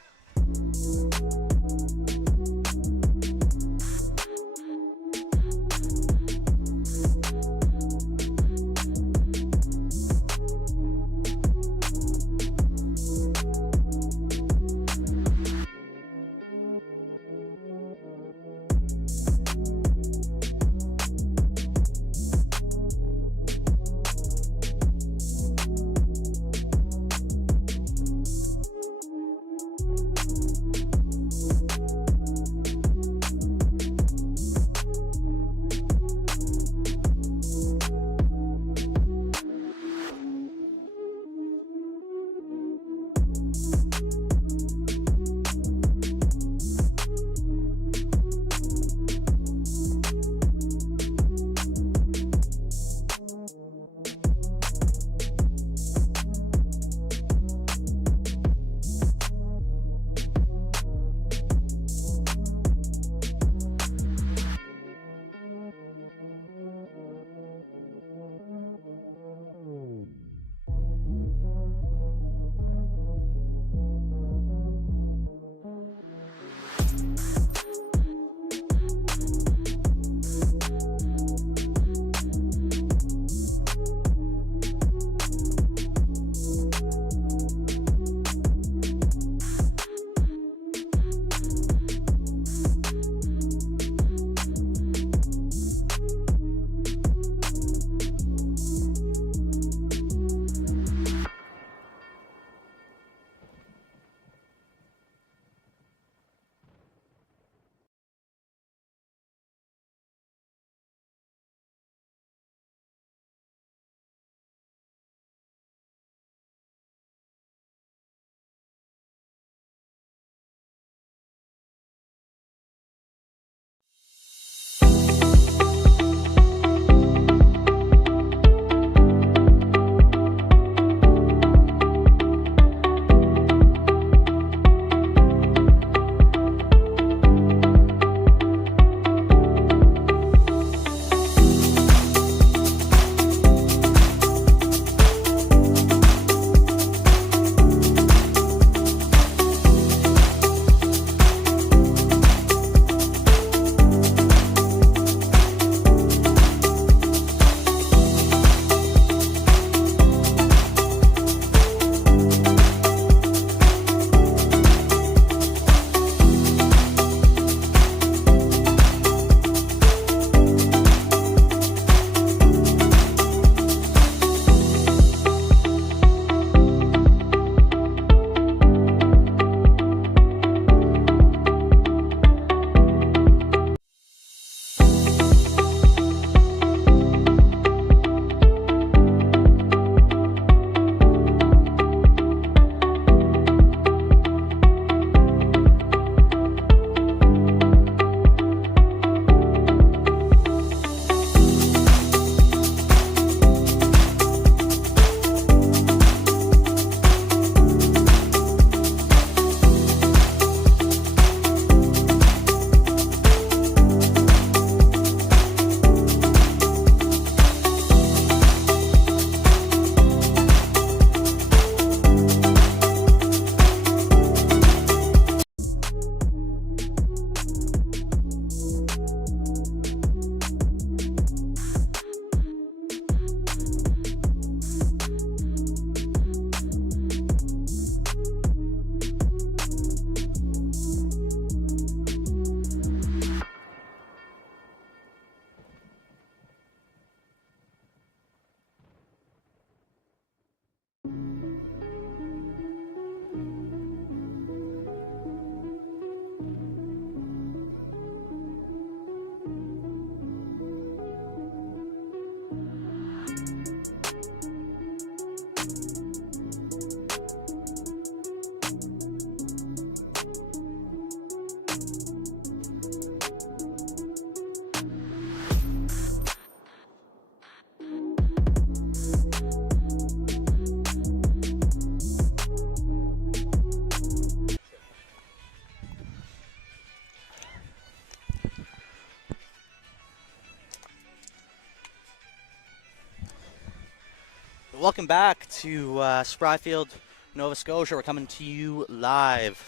Welcome back to Spryfield, Nova Scotia. We're coming to you live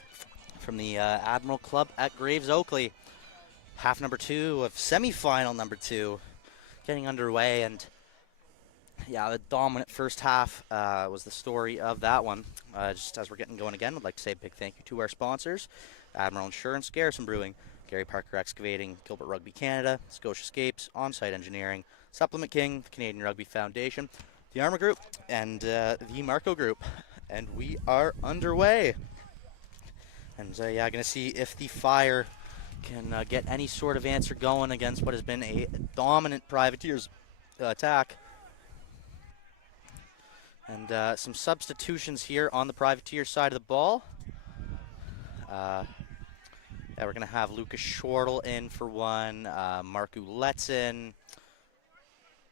from the Admiral Club at Graves Oakley. Half number 2 of semifinal number 2 getting underway, and yeah, the dominant first half was the story of that one. Just as we're getting going again, I'd like to say a big thank you to our sponsors: Admiral Insurance, Garrison Brewing, Gary Parker Excavating, Gilbert Rugby Canada, Scotiascapes, On-Site Engineering, Supplement King, the Canadian Rugby Foundation, the Armour Group, and the Marco Group. And we are underway. And yeah, going to see if the Fire can get any sort of answer going against what has been a dominant Privateers attack. And some substitutions here on the Privateer side of the ball. Yeah, we're going to have Lucas Shortle in for one, Marku Letson,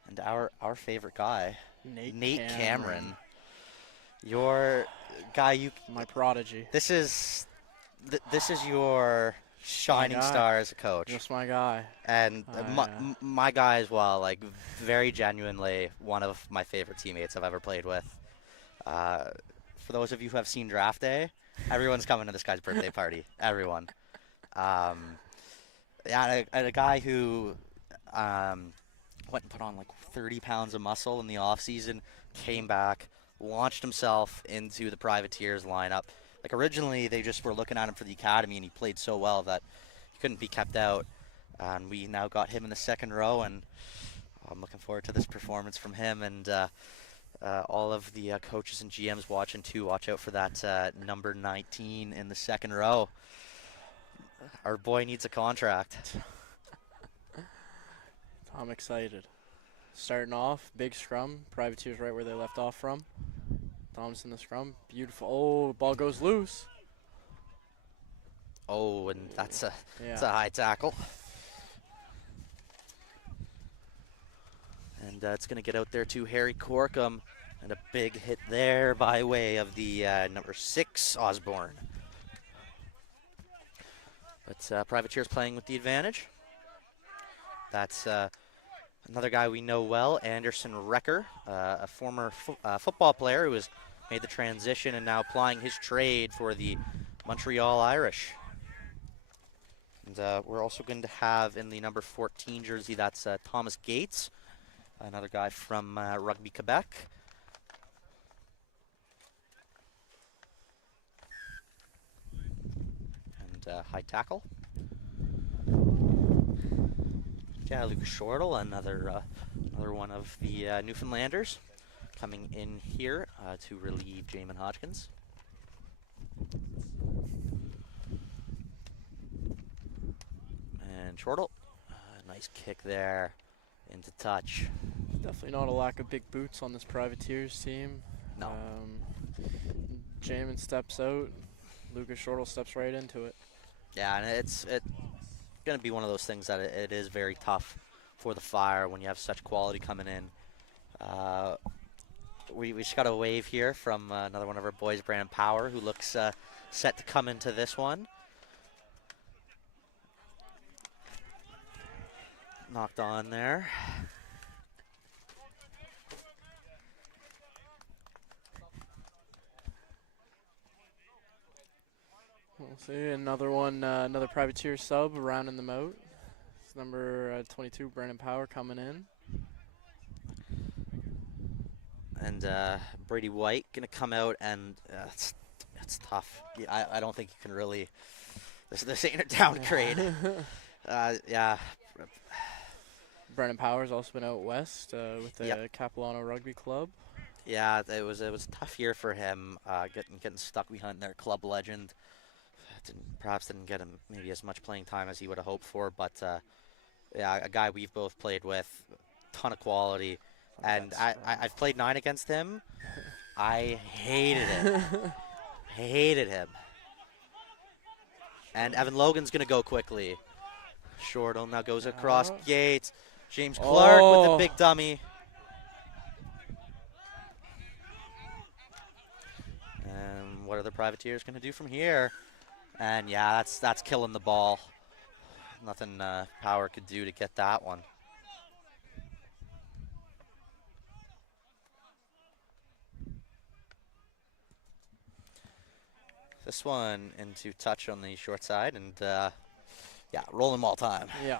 and our favorite guy, Nate Cameron. Your guy, My prodigy. This is your shining star as a coach. Just my guy. And my guy as well, like very genuinely one of my favorite teammates I've ever played with. For those of you who have seen Draft Day, everyone's coming to this guy's birthday party. Everyone. Yeah, a guy who went and put on like 30 pounds of muscle in the off season, came back, launched himself into the Privateers lineup. Like originally, they just were looking at him for the academy, and he played so well that he couldn't be kept out. And we now got him in the second row, and I'm looking forward to this performance from him. And all of the coaches and GMs watching too. Watch out for that number 19 in the second row. Our boy needs a contract. I'm excited. Starting off, big scrum. Privateers right where they left off from. Thomas in the scrum. Beautiful. Oh, ball goes loose. Oh, and that's a high tackle. And it's going to get out there to Harry Corkum. And a big hit there by way of the number 6, Osborne. But Privateers playing with the advantage. That's another guy we know well, Anderson Recker, a former football player who has made the transition and now applying his trade for the Montreal Irish. And we're also going to have in the number 14 jersey, that's Thomas Gates, another guy from Rugby Quebec. And high tackle. Yeah, Lucas Shortle, another one of the Newfoundlanders, coming in here to relieve Jamin Hodgkins. And Shortle, nice kick there into touch. Definitely not a lack of big boots on this Privateers team. No. Jamin steps out. Lucas Shortle steps right into it. Yeah, and it's going to be one of those things that it is very tough for the Fire when you have such quality coming in. We just got a wave here from another one of our boys, Brandon Power, who looks set to come into this one. Knocked on there. We'll see another one, another Privateer sub rounding them out. It's number 22, Brandon Power, coming in. And Brady White going to come out, and it's tough. Yeah, I don't think you can really. This ain't a downgrade. Yeah. Brandon Power's also been out west with the Yep. Capilano Rugby Club. Yeah, it was a tough year for him, getting stuck behind their club legend. Perhaps didn't get him maybe as much playing time as he would have hoped for, but yeah, a guy we've both played with, ton of quality, and I've played 9 against him. I hated it. Hated him. And Evan Logan's gonna go quickly. Shortle now goes across Gates. James Clark with the big dummy. And what are the Privateers gonna do from here? And yeah, that's killing the ball. Nothing Power could do to get that one. this one into touch on the short side, and yeah, rolling ball time. Yeah.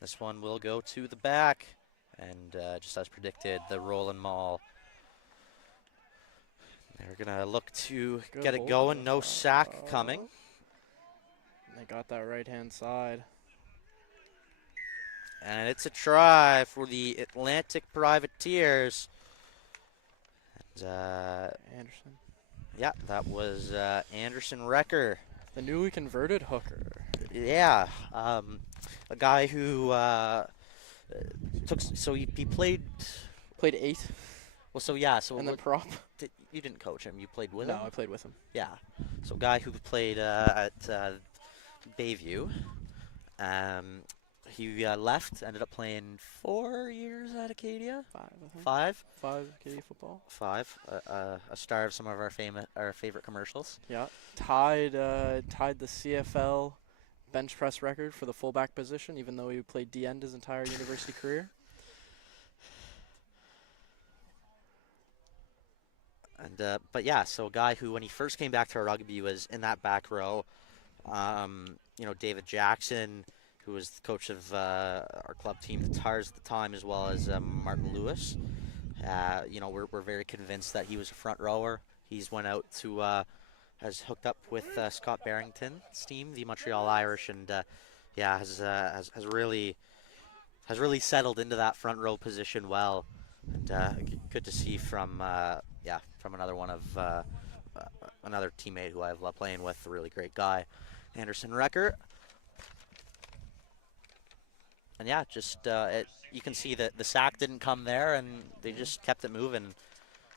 This one will go to the back, and just as predicted, the rolling maul. They're gonna look to Good get it hold going. on No the sack front. coming. They got that right-hand side. And it's a try for the Atlantic Privateers. And, Anderson. yeah, that was Anderson Recker. The newly converted hooker. Yeah, a guy who he played. Played 8 Well, so yeah, so and then prop. you didn't coach him. You played with No, him. I played with him. Yeah, so a guy who played at Bayview. He left, ended up playing 4 years at Acadia. 5, I think. 5. 5 KD football. 5. A star of some of our favorite commercials. Yeah. Tied the CFL bench press record for the fullback position, even though he played D end his entire university career. And but yeah, so a guy who, when he first came back to rugby, was in that back row. You know, David Jackson, who was the coach of our club team, the Tars at the time, as well as Martin Lewis. You know, we're very convinced that he was a front rower. He's went out to has hooked up with Scott Barrington's team, the Montreal Irish, and yeah, has really settled into that front row position well. And good to see from from another one of another teammate who I've loved playing with, a really great guy, Anderson Recker. And yeah, just you can see that the sack didn't come there, and they just kept it moving.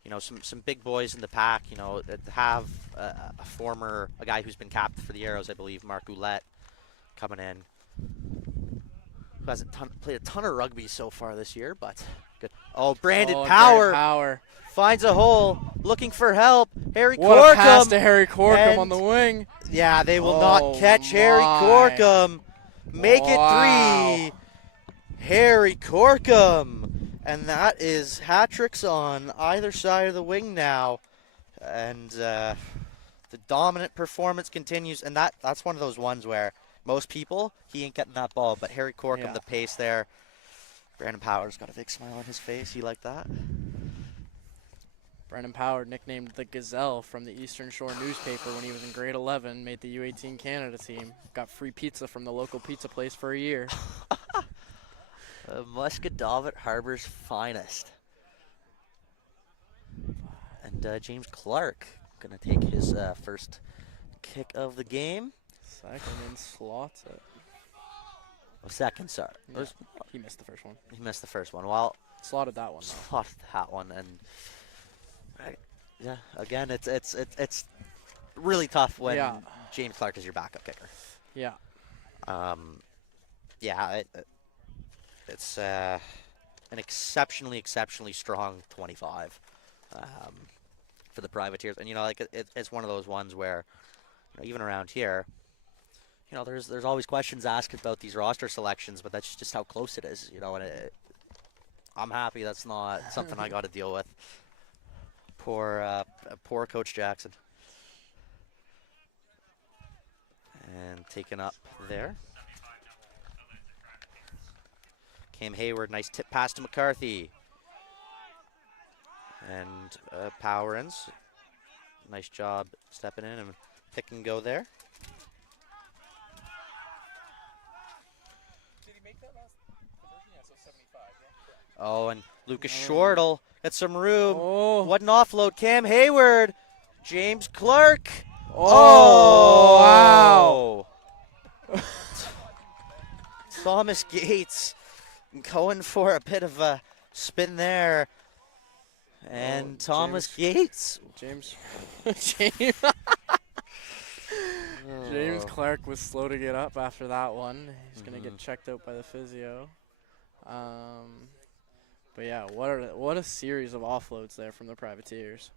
You know, some big boys in the pack. You know, that have a guy who's been captain for the Arrows, I believe, Mark Ouellette, coming in, who hasn't played a ton of rugby so far this year, but good. Oh, Brandon Power finds a hole, looking for help. Harry Corkum. What a pass to Harry Corkum on the wing. Yeah, they will not catch Harry Corkum. Make it 3. Harry Corkum. And that is hat-tricks on either side of the wing now. And the dominant performance continues. And that's one of those ones where most people, he ain't getting that ball. But Harry Corkum, the pace there. Brandon Power's got a big smile on his face. You like that? Brandon Power, nicknamed the Gazelle from the Eastern Shore newspaper when he was in grade 11, made the U18 Canada team. Got free pizza from the local pizza place for a year. Muscadavet Harbor's finest. And James Clark going to take his first kick of the game. Second and slots it. Second, sorry. Yeah, he missed the first one. He missed the first one. Well, slotted that one. Slotted that one, and yeah, again, it's really tough when James Clark is your backup kicker. Yeah. Yeah, it's an exceptionally strong 25 for the Privateers, and you know, like it's one of those ones where, you know, even around here, you know, there's always questions asked about these roster selections, but that's just how close it is, you know, and I'm happy that's not something I got to deal with. Poor Coach Jackson. And taken up there. Cam Hayward, nice tip pass to McCarthy. And Power ends. Nice job stepping in and pick and go there. Did he make that last conversion? Yeah, so 75, yeah? Oh, and Lucas Shortle got some room. Oh. What an offload. Cam Hayward. James Clark. Oh, wow. Thomas Gates going for a bit of a spin there. And Thomas Gates. James Clark was slow to get up after that one. He's going to get checked out by the physio. But yeah, what a series of offloads there from the Privateers.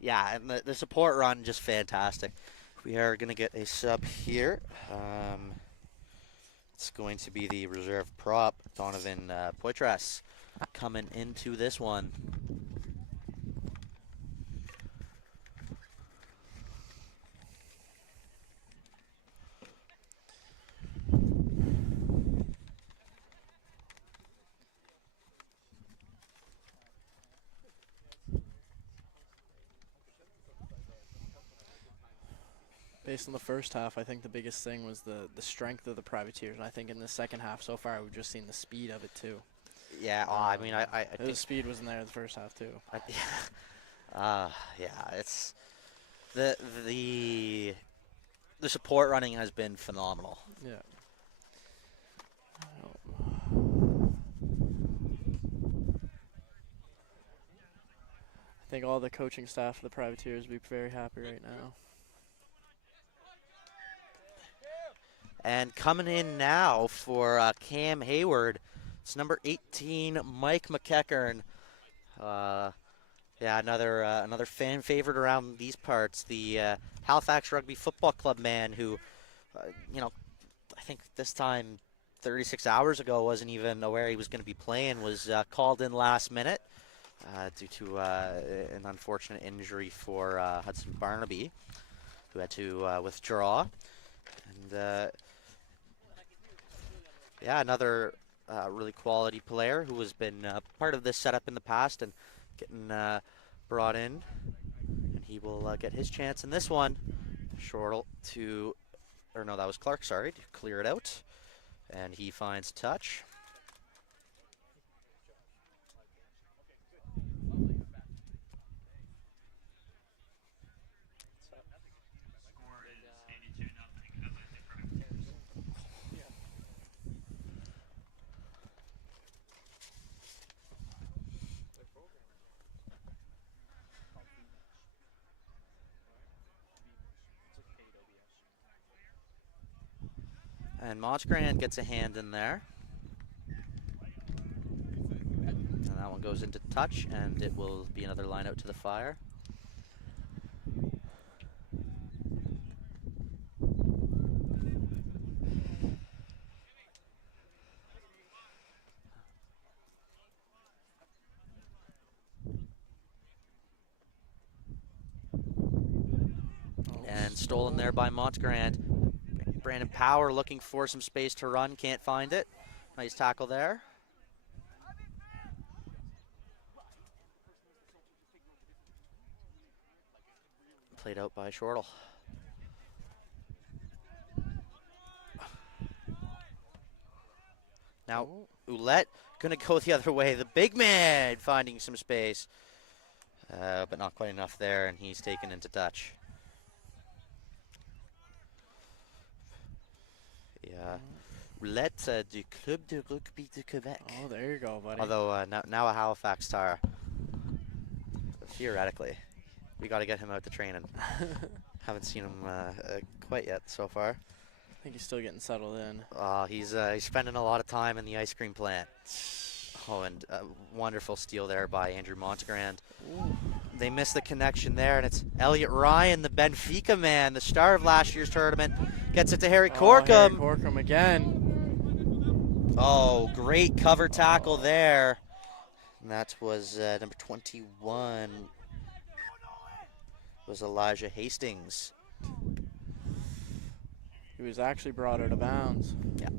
Yeah, and the support run just fantastic. We are going to get a sub here. It's going to be the reserve prop, Donovan Poitras, coming into this one. Based on the first half, I think the biggest thing was the strength of the Privateers, and I think in the second half so far we've just seen the speed of it too. Yeah, I mean, I The think speed wasn't there in the first half too. yeah, it's the the support running has been phenomenal. Yeah. I think all the coaching staff of the Privateers would be very happy right now. And coming in now for Cam Hayward, it's number 18, Mike McEachern. Yeah, another fan favorite around these parts. The Halifax Rugby Football Club man who, you know, I think this time 36 hours ago wasn't even aware he was going to be playing, was called in last minute due to an unfortunate injury for Hudson Barnaby, who had to withdraw. And yeah, another really quality player who has been part of this setup in the past and getting brought in. And he will get his chance in this one. Shortle to, or no, that was Clark, sorry, to clear it out. And he finds touch. And Montgrand gets a hand in there. And that one goes into touch, and it will be another line out to the fire. And stolen there by Montgrand. Brandon Power looking for some space to run, can't find it. Nice tackle there. Played out by Shortle. Now, Ouellette gonna go the other way. The big man finding some space, but not quite enough there, and he's taken into touch. Yeah, Ouellette du Club de Rugby de Quebec. Oh, there you go, buddy. Although now a Halifax Tar. Theoretically, we got to get him out to training. Haven't seen him quite yet so far. I think he's still getting settled in. He's spending a lot of time in the ice cream plant. Oh, and wonderful steal there by Andrew Montgrand. Ooh. They missed the connection there, and it's Elliot Ryan, the Benfica man, the star of last year's tournament, gets it to Harry Corkum. Harry Corkum again. Oh, great cover tackle there. And that was number 21. Was Elijah Hastings. He was actually brought out of bounds. Yeah.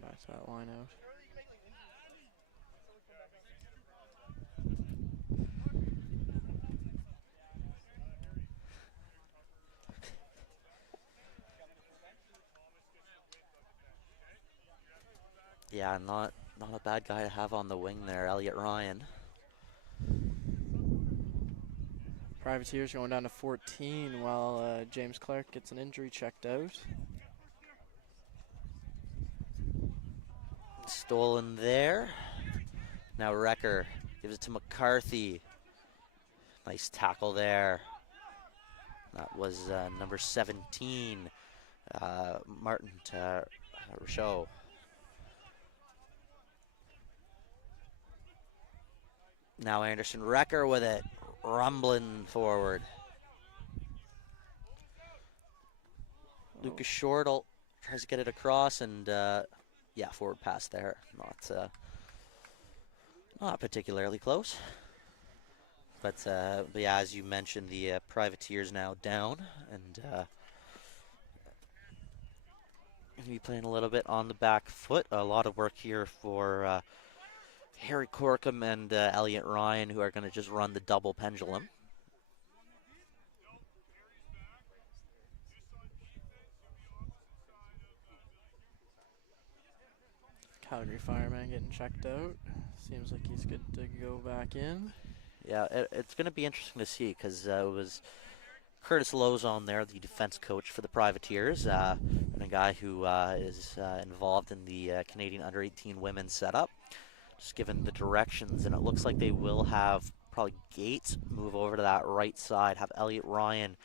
Back to that line out. Yeah, not a bad guy to have on the wing there, Elliot Ryan. Privateers going down to 14 while James Clark gets an injury checked out. Stolen there. Now Wrecker gives it to McCarthy. Nice tackle there. That was number 17, Martin Rochot. Now Anderson Wrecker with it. rumbling forward. Lucas Shortle tries to get it across, and yeah, forward pass there. Not particularly close. But yeah, as you mentioned, the Privateers now down, and going to be playing a little bit on the back foot. A lot of work here for Harry Corkum and Elliot Ryan, who are going to just run the double pendulum. Calgary Fireman getting checked out. Seems like he's good to go back in. Yeah, it's going to be interesting to see because it was Curtis Lozon there, the defense coach for the Privateers, and a guy who is involved in the Canadian Under-18 women's setup. Just given the directions, and it looks like they will have probably Gates move over to that right side, have Elliot Ryan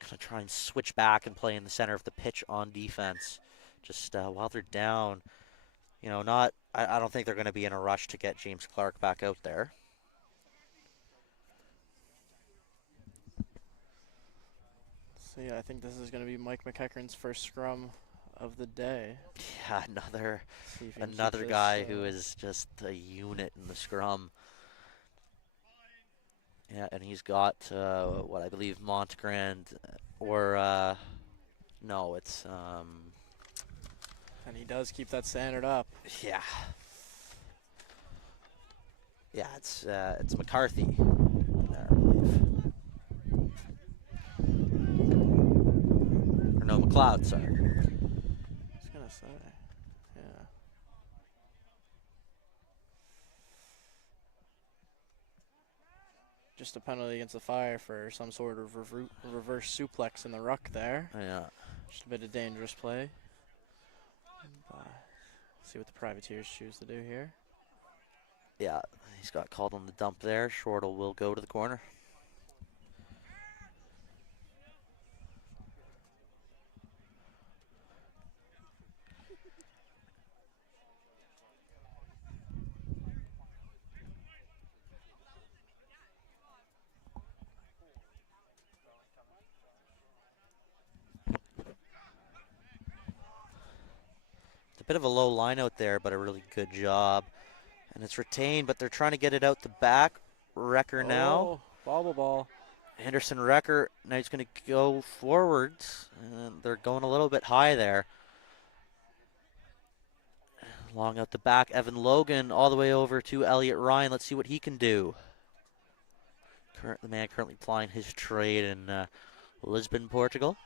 kind of try and switch back and play in the center of the pitch on defense. Just while they're down, you know, I don't think they're going to be in a rush to get James Clark back out there. So yeah, I think this is going to be Mike McEachern's first scrum of the day. Yeah, another guy who is just a unit in the scrum. Yeah, and he's got what I believe Montgrand, or no, it's and he does keep that standard up. yeah, it's McCarthy there, I believe, or no, McLeod, sorry. I was gonna say, yeah. Just a penalty against the Fire for some sort of reverse suplex in the ruck there. Yeah. Just a bit of dangerous play. See what the Privateers choose to do here. Yeah, he's got called on the dump there. Shortle will go to the corner. Bit of a low line out there, but a really good job. And it's retained, but they're trying to get it out the back. Wrecker now. Ball. Anderson Wrecker, now he's going to go forwards. And they're going a little bit high there. Long out the back, Evan Logan all the way over to Elliot Ryan. Let's see what he can do. The man currently plying his trade in Lisbon, Portugal.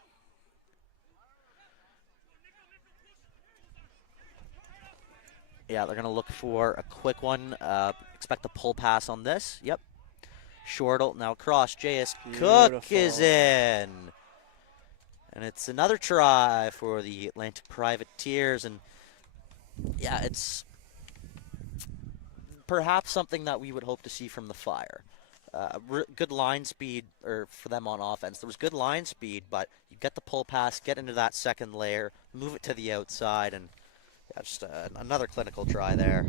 Yeah, they're going to look for a quick one. Expect a pull pass on this. Yep. Shortle now across. J.S. Cook is in. And it's another try for the Atlantic Privateers. And yeah, it's perhaps something that we would hope to see from the Fire. Good line speed for them on offense. There was good line speed, but you get the pull pass, get into that second layer, move it to the outside, and yeah, just another clinical try there.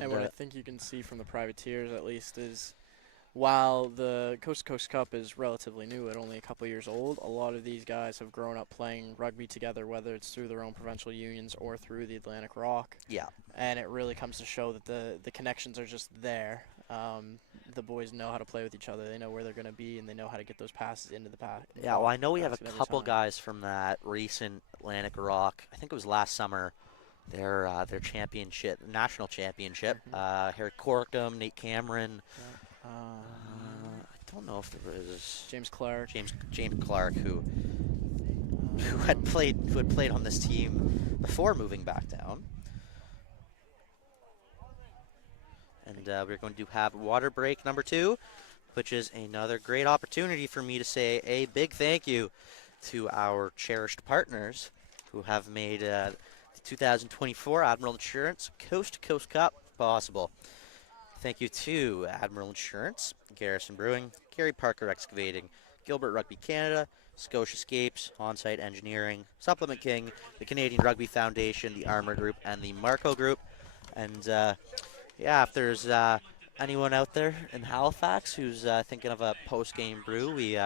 And what I think you can see from the Privateers, at least, is while the Coast to Coast Cup is relatively new, at only a couple years old, a lot of these guys have grown up playing rugby together, whether it's through their own provincial unions or through the Atlantic Rock. Yeah. And it really comes to show that the connections are just there. The boys know how to play with each other. They know where they're going to be, and they know how to get those passes into the pass. Yeah, well, I know we have a couple guys from that recent Atlantic Rock. I think it was last summer. Their championship, national championship. Harry Corkum, Nate Cameron. Yeah. I don't know if there was James Clark. James Clark, who had played on this team before moving back down. And we're going to have water break number 2, which is another great opportunity for me to say a big thank you to our cherished partners who have made the 2024 Admiral Insurance Coast to Coast Cup possible. Thank you to Admiral Insurance, Garrison Brewing, Gary Parker Excavating, Gilbert Rugby Canada, Scotia Scapes, On-Site Engineering, Supplement King, the Canadian Rugby Foundation, the Armour Group, and the Marco Group. And yeah, if there's anyone out there in Halifax who's thinking of a post-game brew, we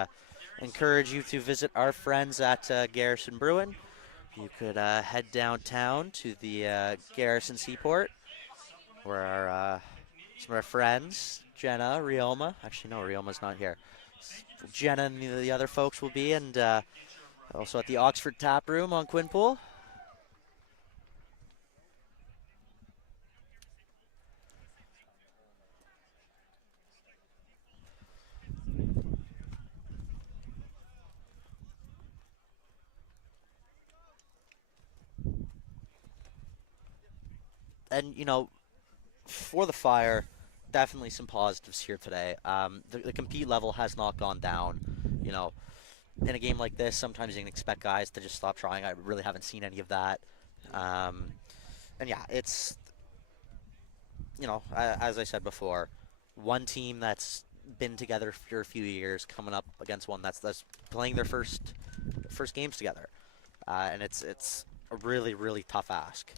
encourage you to visit our friends at Garrison Brewing. You could head downtown to the Garrison Seaport, where some of our friends, Jenna, Rioma, actually no, Rioma's not here. Jenna and the other folks will be, and also at the Oxford Tap Room on Quinpool. And, you know, for the Fire, definitely some positives here today. The compete level has not gone down. You know, in a game like this, sometimes you can expect guys to just stop trying. I really haven't seen any of that. And yeah, it's, you know, as I said before, one team that's been together for a few years coming up against one that's playing their first games together, and it's a really tough ask.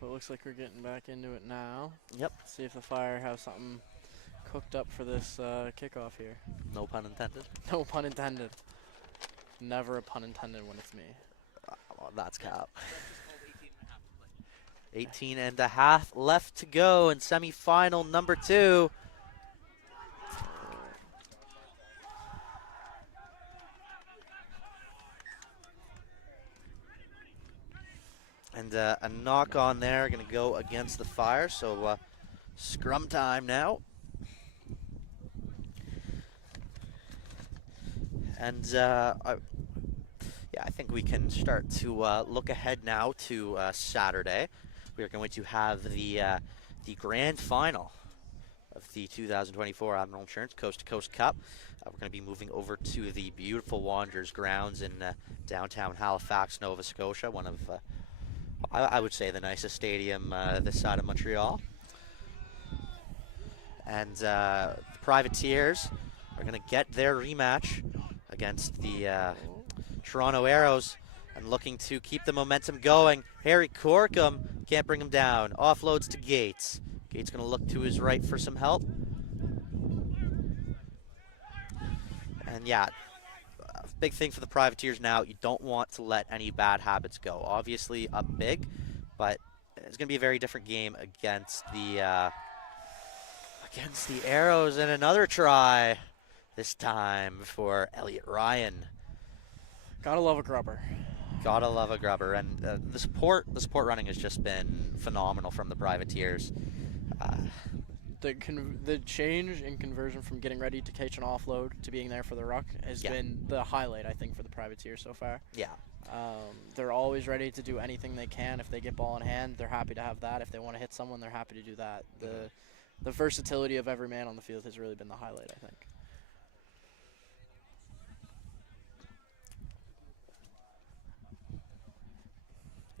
But it looks like we're getting back into it now. Yep. See if the Fire have something cooked up for this kickoff here. No pun intended. No pun intended. Never a pun intended when it's me. Well, that's cap. 18 and a half left to go in semifinal number 2. And a knock on there, going to go against the Fire. So scrum time now. And I think we can start to look ahead now to Saturday. We are going to have the grand final of the 2024 Admiral Insurance Coast to Coast Cup. We're going to be moving over to the beautiful Wanderers grounds in downtown Halifax, Nova Scotia, one of I would say the nicest stadium this side of Montreal. And the Privateers are going to get their rematch against the Toronto Arrows and looking to keep the momentum going. Harry Corkum can't bring him down. Offloads to Gates. Gates going to look to his right for some help. And yeah, big thing for the Privateers now, you don't want to let any bad habits go. Obviously up big, but it's going to be a very different game against the Arrows. And another try, this time for Elliot Ryan. Gotta love a grubber. Gotta love a grubber. And the support running has just been phenomenal from the Privateers. The change in conversion from getting ready to catch an offload to being there for the ruck has been the highlight, I think, for the Privateers so far. Yeah. They're always ready to do anything they can. If they get ball in hand, they're happy to have that. If they want to hit someone, they're happy to do that. The versatility of every man on the field has really been the highlight, I think.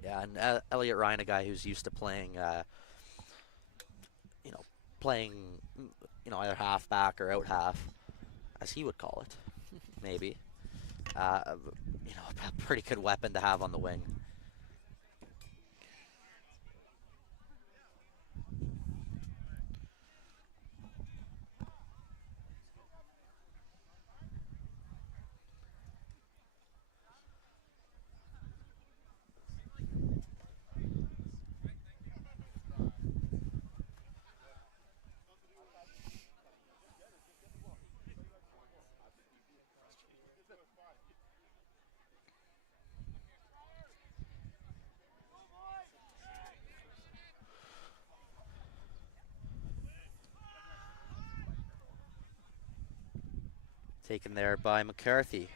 Yeah, and Elliot Ryan, a guy who's used to playing, either half back or out half, as he would call it, maybe. A pretty good weapon to have on the wing. Taken there by McCarthy.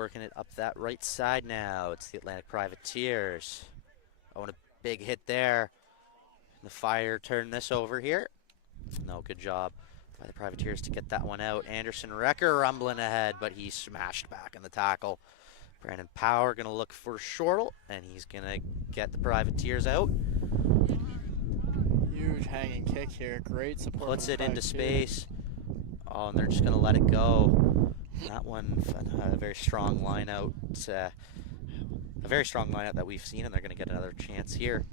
working it up that right side now. It's the Atlantic Privateers. Oh, and a big hit there. The Fire turned this over here. No, good job by the Privateers to get that one out. Anderson Wrecker rumbling ahead, but he smashed back in the tackle. Brandon Power going to look for Shortle, and he's going to get the Privateers out. Huge hanging kick here. Great support. Puts from it into Privateers. space. Oh, and they're just going to let it go. That one, a very strong line out. A very strong line out that we've seen, and they're going to get another chance here.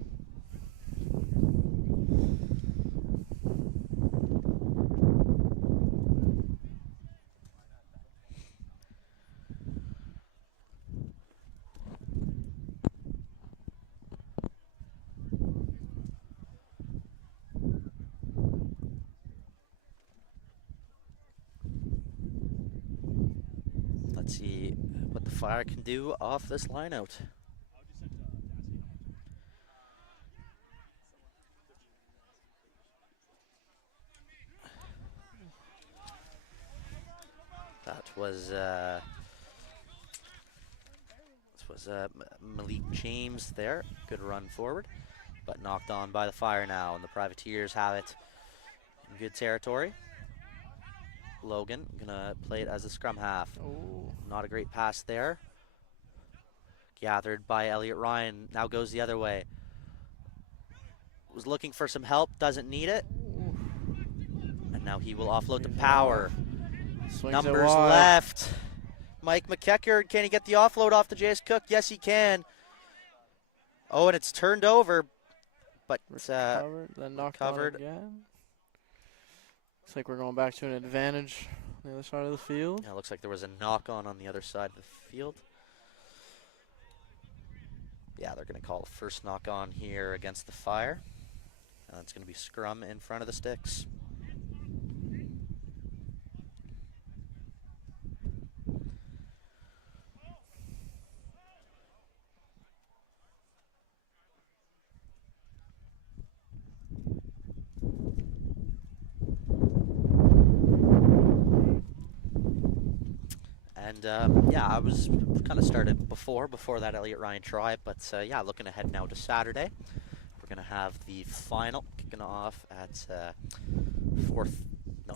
Let's see what the Fire can do off this line out. That was Malik James there. Good run forward, but knocked on by the Fire now, and the Privateers have it in good territory. Logan gonna play it as a scrum half. Oh. Not a great pass there. Gathered by Elliot Ryan. Now goes the other way. Was looking for some help. Doesn't need it. And now he will offload to Power. Swings Numbers left. Mike McKecker. Can he get the offload off to J.S. Cook? Yes, he can. Oh, and it's turned over. But Recovered, then knocked recovered. on again. Looks like we're going back to an advantage on the other side of the field. Yeah, looks like there was a knock-on on the other side of the field. Yeah, they're going to call the first knock-on here against the Fire. And it's going to be scrum in front of the sticks. And yeah, I was kind of started before that Elliot Ryan try, but yeah, looking ahead now to Saturday. We're going to have the final kicking off at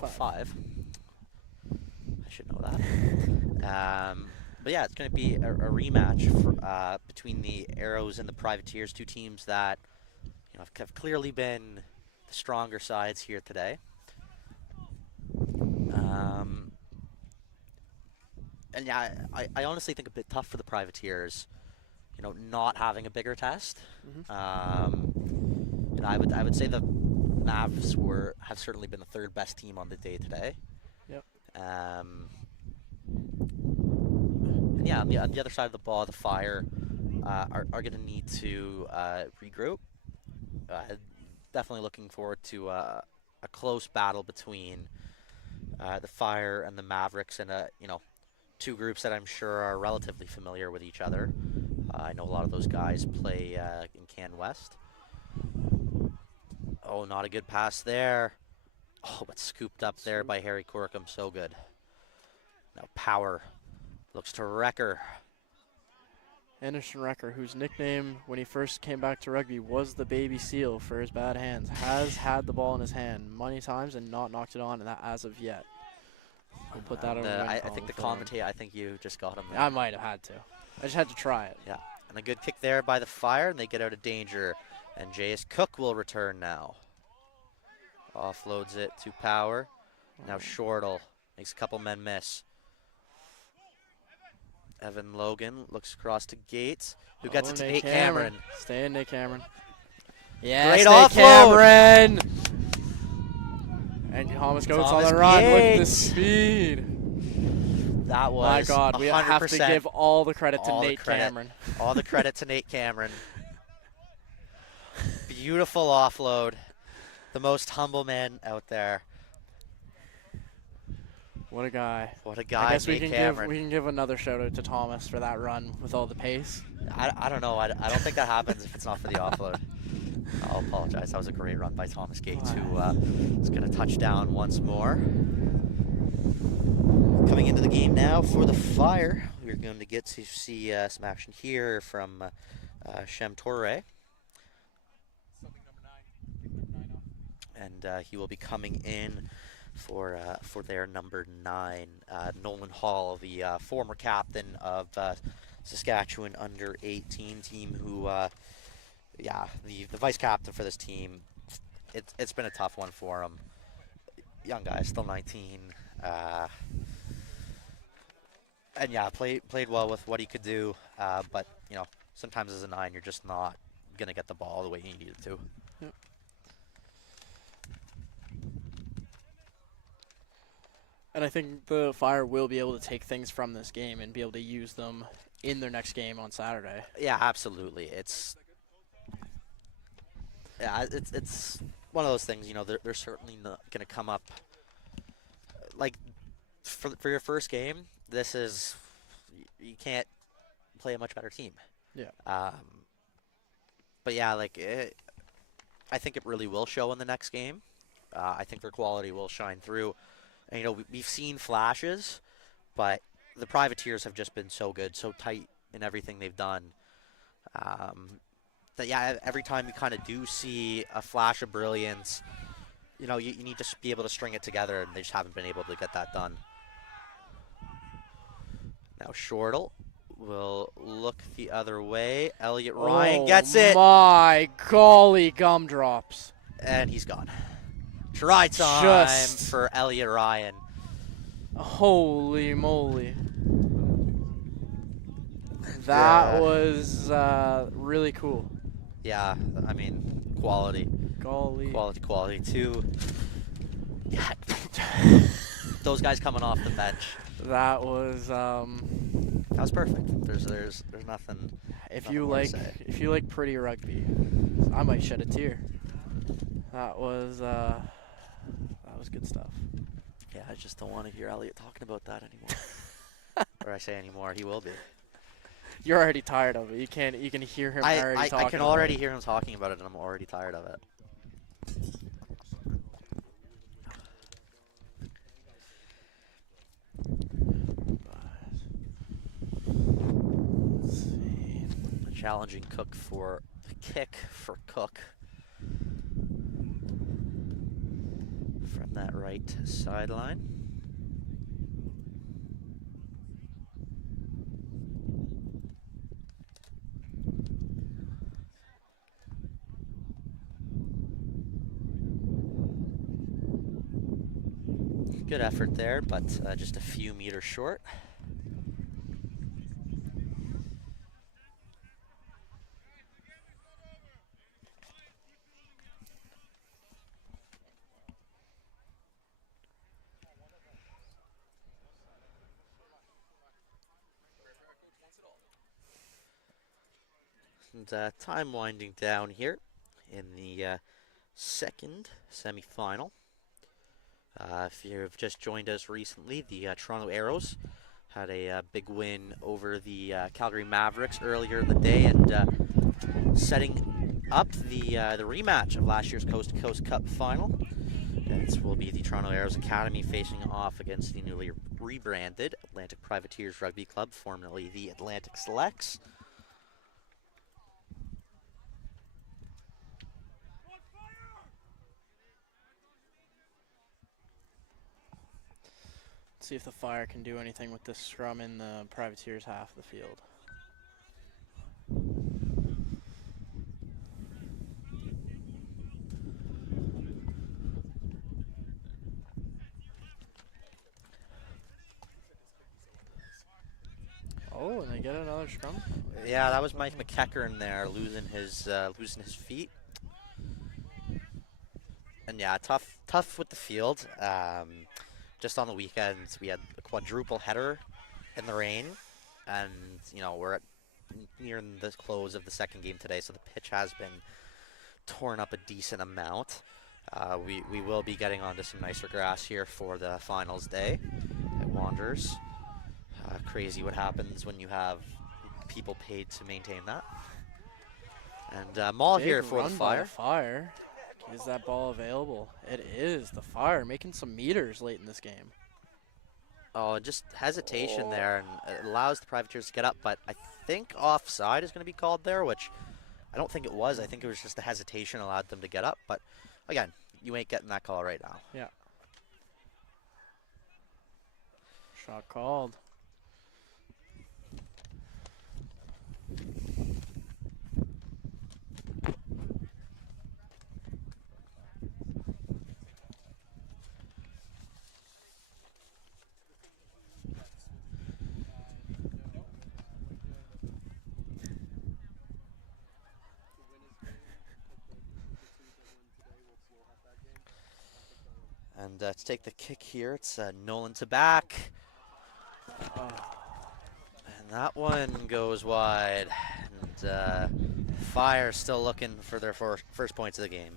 5. I should know that. But yeah, it's going to be a rematch for, between the Arrows and the Privateers, two teams that have clearly been the stronger sides here today. And yeah, I honestly think a bit tough for the Privateers, not having a bigger test. And I would say the Mavs have certainly been the third best team on the day today. Yep. And yeah, on the other side of the ball, the Fire are going to need to regroup. Definitely looking forward to a close battle between the Fire and the Mavericks, and two groups that I'm sure are relatively familiar with each other. I know a lot of those guys play in Can West. Oh, not a good pass there. Oh, but scooped up there by Harry Corkum. So good. Now Power looks to Wrecker. Anderson Wrecker, whose nickname when he first came back to rugby was the Baby Seal for his bad hands, has had the ball in his hand many times and not knocked it on, and that as of yet. We'll put that over the I think the commentator, I think you just got him there. I might have had to. I just had to try it. Yeah, and a good kick there by the Fire, and they get out of danger. And J.S. Cook will return now. Offloads it to Power. Now Shortle makes a couple men miss. Evan Logan looks across to Gates, who gets it to Nate Cameron. Stay in, Nate Cameron. Yeah, great Nate offload. Cameron. And Thomas Goetz on Thomas the run. Look at the Gates. speed. That was My God, we have to 100% give all the credit to all the Nate credit. Cameron. All the credit to Nate Cameron. Beautiful offload. The most humble man out there. What a guy. What a guy, I guess Nate Cameron. we can give another shout out to Thomas for that run with all the pace. I don't know. I don't think that happens if it's not for the offload. I'll apologize. That was a great run by Thomas Gates, who is going to touch down once more. Coming into the game now for the Fire, we we're going to get to see some action here from Shem Torre, Subbing number 9. Take number 9 off. and he will be coming in for their number 9, Nolan Hall, the former captain of Saskatchewan under 18 team, who the vice captain for this team. It's been a tough one for him. Young guy, still 19. And yeah, played well with what he could do, but sometimes as a 9, you're just not gonna get the ball the way you needed to. Yep. And I think the Fire will be able to take things from this game and be able to use them in their next game on Saturday. Yeah, absolutely. It's one of those things. They're certainly not gonna come up like for your first game. This is, you can't play a much better team. Yeah. But yeah, I think it really will show in the next game. I think their quality will shine through. And, we've seen flashes, but the Privateers have just been so good, so tight in everything they've done. That yeah, every time you kind of do see a flash of brilliance, you need to be able to string it together, and they just haven't been able to get that done. Now Shortle will look the other way. Elliot Ryan gets it. My golly gumdrops. And he's gone. Try time Just- for Elliot Ryan. Holy moly. That was really cool. Yeah, I mean, quality. Golly. Quality too. Yeah. Those guys coming off the bench. That was That was perfect. There's nothing. if Nothing you more to like say. if you like pretty rugby, I might shed a tear. That was good stuff. Yeah, I just don't want to hear Elliot talking about that anymore. Or I say anymore, he will be. You're already tired of it. You can hear him already I talking. can about already it. hear him talking about it, and I'm already tired of it. Let's see. A challenging kick for Cook from that right sideline. Good effort there, but just a few meters short. And time winding down here in the second semifinal. If you've just joined us recently, the Toronto Arrows had a big win over the Calgary Mavericks earlier in the day, and setting up the rematch of last year's Coast to Coast Cup final. This will be the Toronto Arrows Academy facing off against the newly rebranded Atlantic Privateers Rugby Club, formerly the Atlantic Selects. See if the Fire can do anything with this scrum in the Privateers half of the field. Oh, and they get another scrum. Yeah, that was Mike McEachern there, losing his feet. And yeah, tough with the field. Just on the weekends, we had a quadruple header in the rain, and we're near the close of the second game today, so the pitch has been torn up a decent amount. We will be getting onto some nicer grass here for the finals day at Wanderers. Crazy what happens when you have people paid to maintain that. And Maul Big here for the run by Fire. the Fire. Is that ball available? It is. The Fire making some meters late in this game. Oh, just hesitation there, and it allows the Privateers to get up, but I think offside is going to be called there, which I don't think it was. I think it was just the hesitation allowed them to get up, but again, you ain't getting that call right now. Yeah. Shot called. And to take the kick here, it's Nolan to back. And that one goes wide. And Fire still looking for their first points of the game.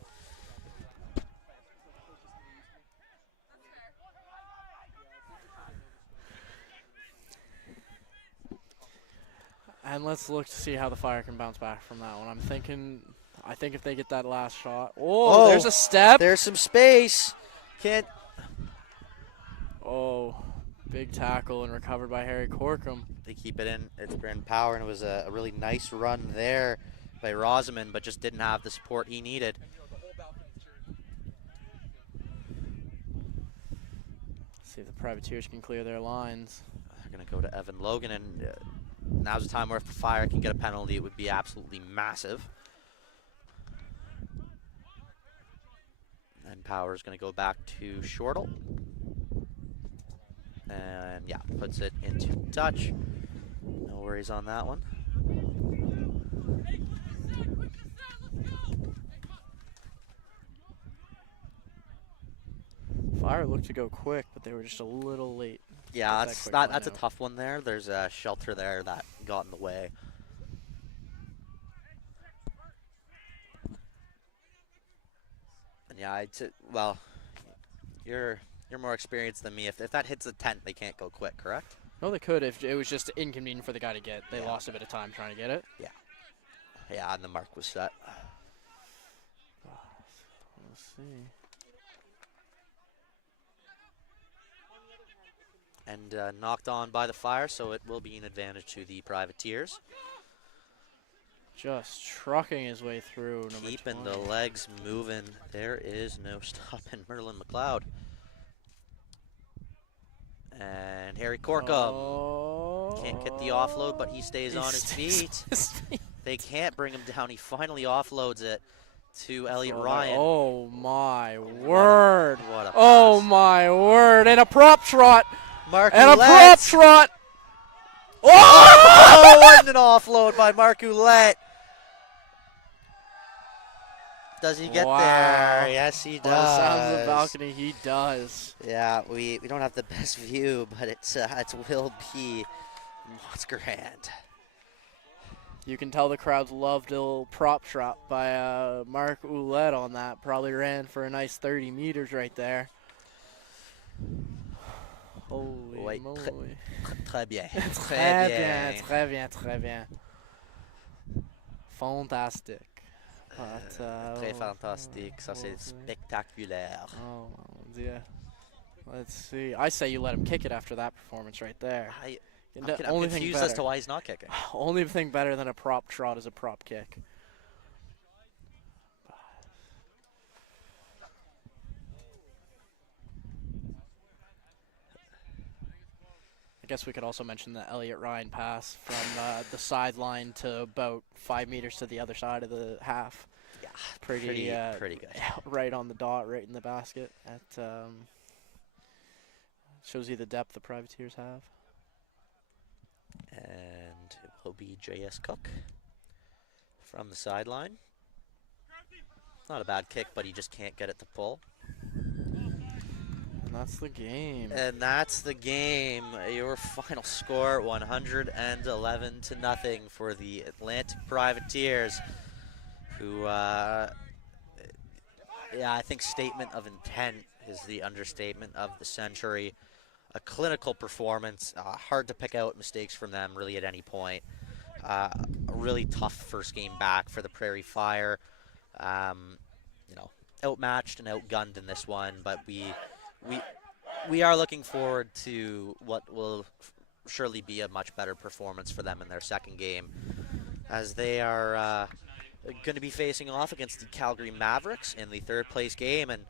And let's look to see how the Fire can bounce back from that one. I think if they get that last shot. Oh, there's a step. There's some space. Can't. Oh, big tackle and recovered by Harry Corkum. They keep it in. It's Brandon Power, and it was a really nice run there by Rosamond, but just didn't have the support he needed. See if the Privateers can clear their lines. They're going to go to Evan Logan, and now's the time where if the Fire can get a penalty, it would be absolutely massive. And Power's going to go back to Shortle. And yeah, puts it into touch. No worries on that one. Fire looked to go quick, but they were just a little late. Yeah, That's that's a tough one there. There's a shelter there that got in the way. And yeah, well, you're more experienced than me. If that hits the tent, they can't go quick, correct? No, they could if it was just inconvenient for the guy to get. They lost a bit of time trying to get it. Yeah. Yeah, and the mark was set. Let's see. And knocked on by the Fire, so it will be an advantage to the Privateers. Just trucking his way through. Keeping the legs moving. There is no stopping Merlin McLeod. And Harry Corkum can't get the offload, but he stays on his feet. They can't bring him down. He finally offloads it to Elliot Ryan. Oh my word! What a oh pass. My word! And a prop trot. Mark And a Ouellette. prop trot. Oh, what an offload by Mark Ouellette. Does he get there? Yes, he does. By the sounds of the balcony, he does. Yeah, we don't have the best view, but it will be Motzgerhand. You can tell the crowds loved a little prop trot by Mark Ouellette on that. Probably ran for a nice 30 meters right there. Holy moly. Très bien. Très bien, très bien, très bien. Fantastic. Très fantastique. Ça, c'est spectaculaire. Oh, mon Dieu. Let's see. I say you let him kick it after that performance right there. I'm confused as to why he's not kicking. Only thing better than a prop trot is a prop kick. I guess we could also mention the Elliot Ryan pass from the sideline to about 5 meters to the other side of the half. Yeah, pretty good. Right on the dot, right in the basket. That shows you the depth the Privateers have. And it will be J.S. Cook from the sideline. Not a bad kick, but he just can't get it to pull. And that's the game. And that's the game. Your final score, 111-0 for the Atlantic Privateers, who, yeah, I think statement of intent is the understatement of the century. A clinical performance, hard to pick out mistakes from them really at any point. A really tough first game back for the Prairie Fire. You know, outmatched and outgunned in this one, but we we are looking forward to what will surely be a much better performance for them in their second game, as they are going to be facing off against the Calgary Mavericks in the third place game, and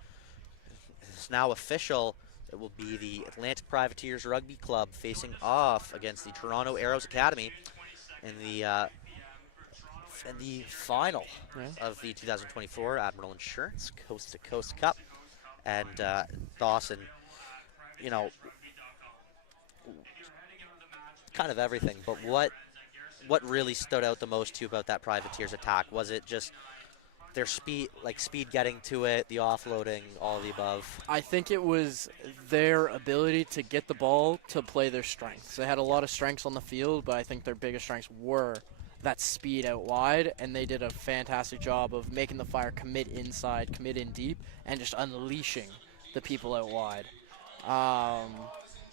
it's now official. It will be the Atlantic Privateers Rugby Club facing off against the Toronto Arrows Academy in the final Yeah. of the 2024 Admiral Insurance Coast to Coast Cup. And Dawson, you know, kind of everything. But what really stood out the most to you about that Privateers attack? Was it just their speed, like speed getting to it, the offloading, all of the above? I think it was their ability to get the ball to play their strengths. They had a lot of strengths on the field, but I think their biggest strengths were that speed out wide, and they did a fantastic job of making the Fire commit inside, commit in deep, and just unleashing the people out wide.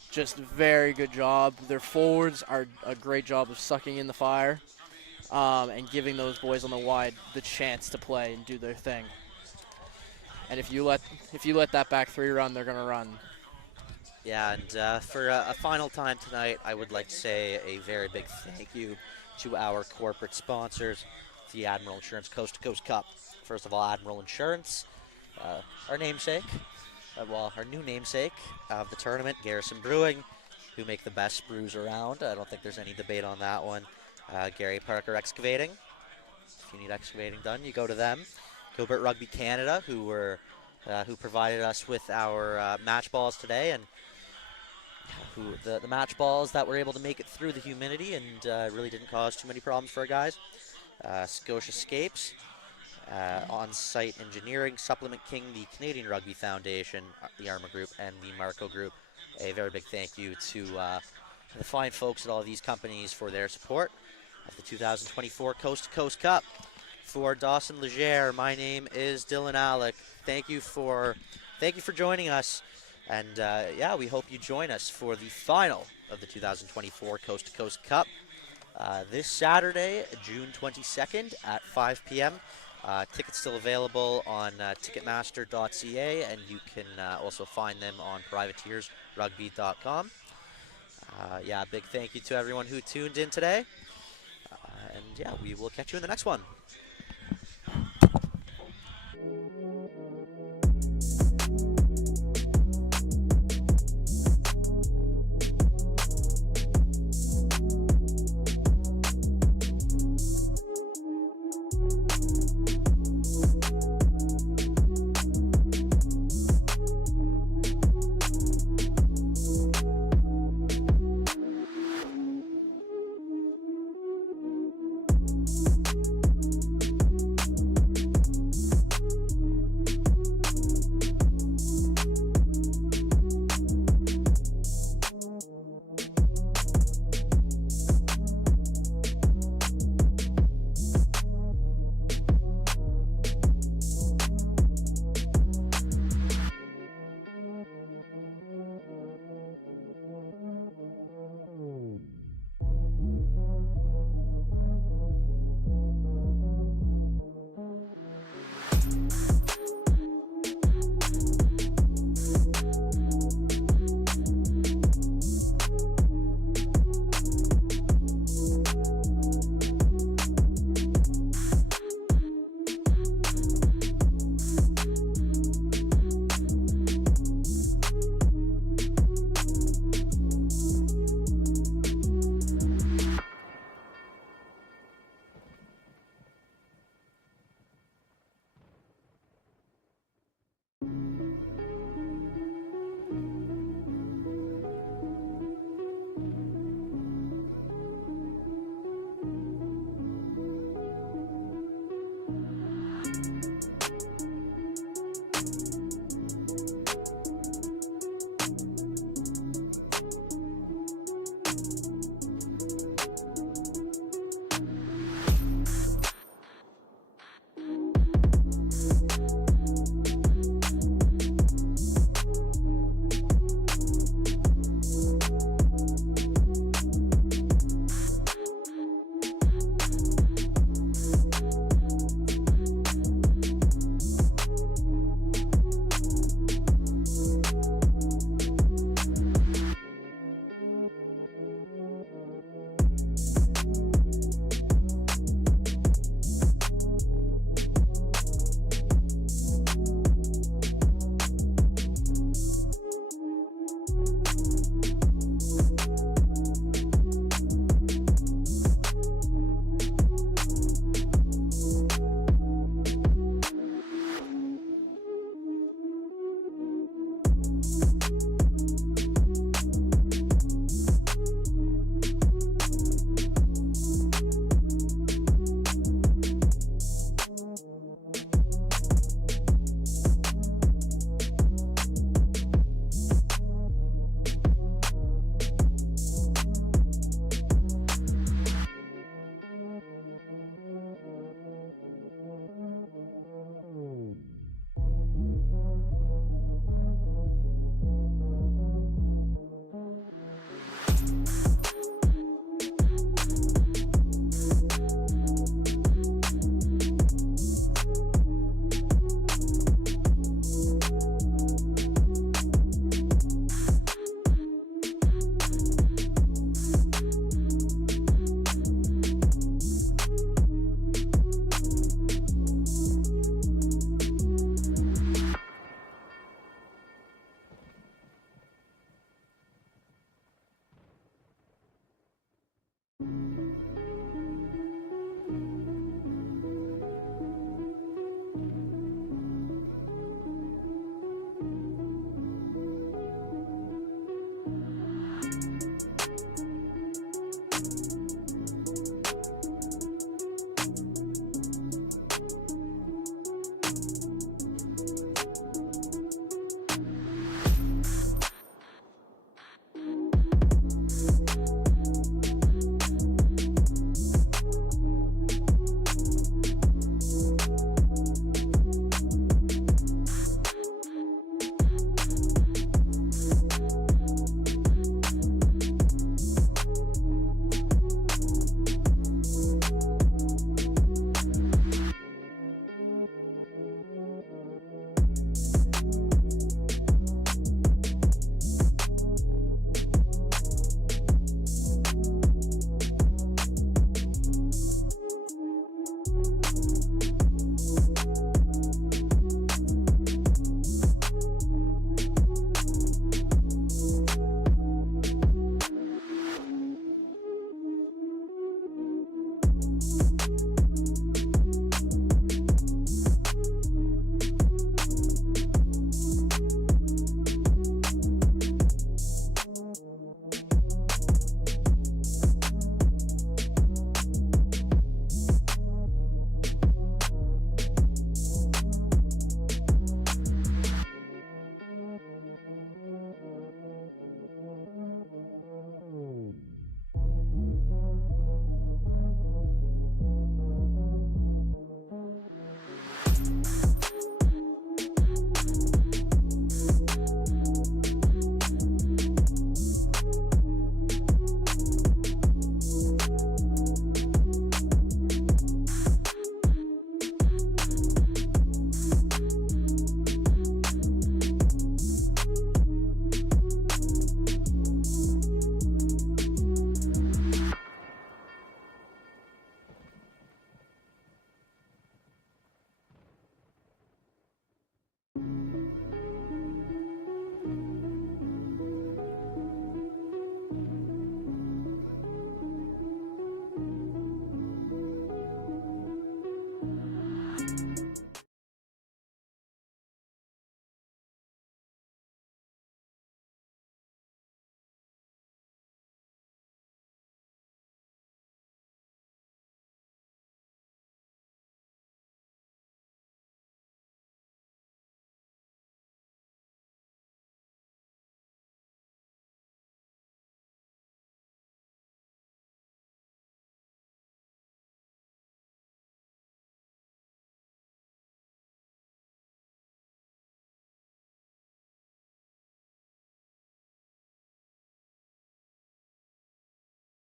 Just very good job. Their forwards are a great job of sucking in the Fire and giving those boys on the wide the chance to play and do their thing. And if you let that back three run, they're gonna run. Yeah, and for a final time tonight, I would like to say a very big thank you to our corporate sponsors, the Admiral Insurance Coast to Coast Cup. First of all, Admiral Insurance, our namesake, our new namesake of the tournament, Garrison Brewing, who make the best brews around. I don't think there's any debate on that one. Gary Parker Excavating. If you need excavating done, you go to them. Gilbert Rugby Canada, who provided us with our match balls today, and the match balls that were able to make it through the humidity and really didn't cause too many problems for our guys. Scotia Scapes, On-Site Engineering, Supplement King, the Canadian Rugby Foundation, the Armour Group, and the Marco Group. A very big thank you to the fine folks at all these companies for their support of the 2024 Coast to Coast Cup. For Dawson Legere, my name is Dylan Alec. Thank you for joining us. And yeah, we hope you join us for the final of the 2024 Coast to Coast Cup this Saturday, June 22nd at 5 p.m. Tickets still available on ticketmaster.ca, and you can also find them on privateersrugby.com. Yeah, big thank you to everyone who tuned in today. And yeah, we will catch you in the next one.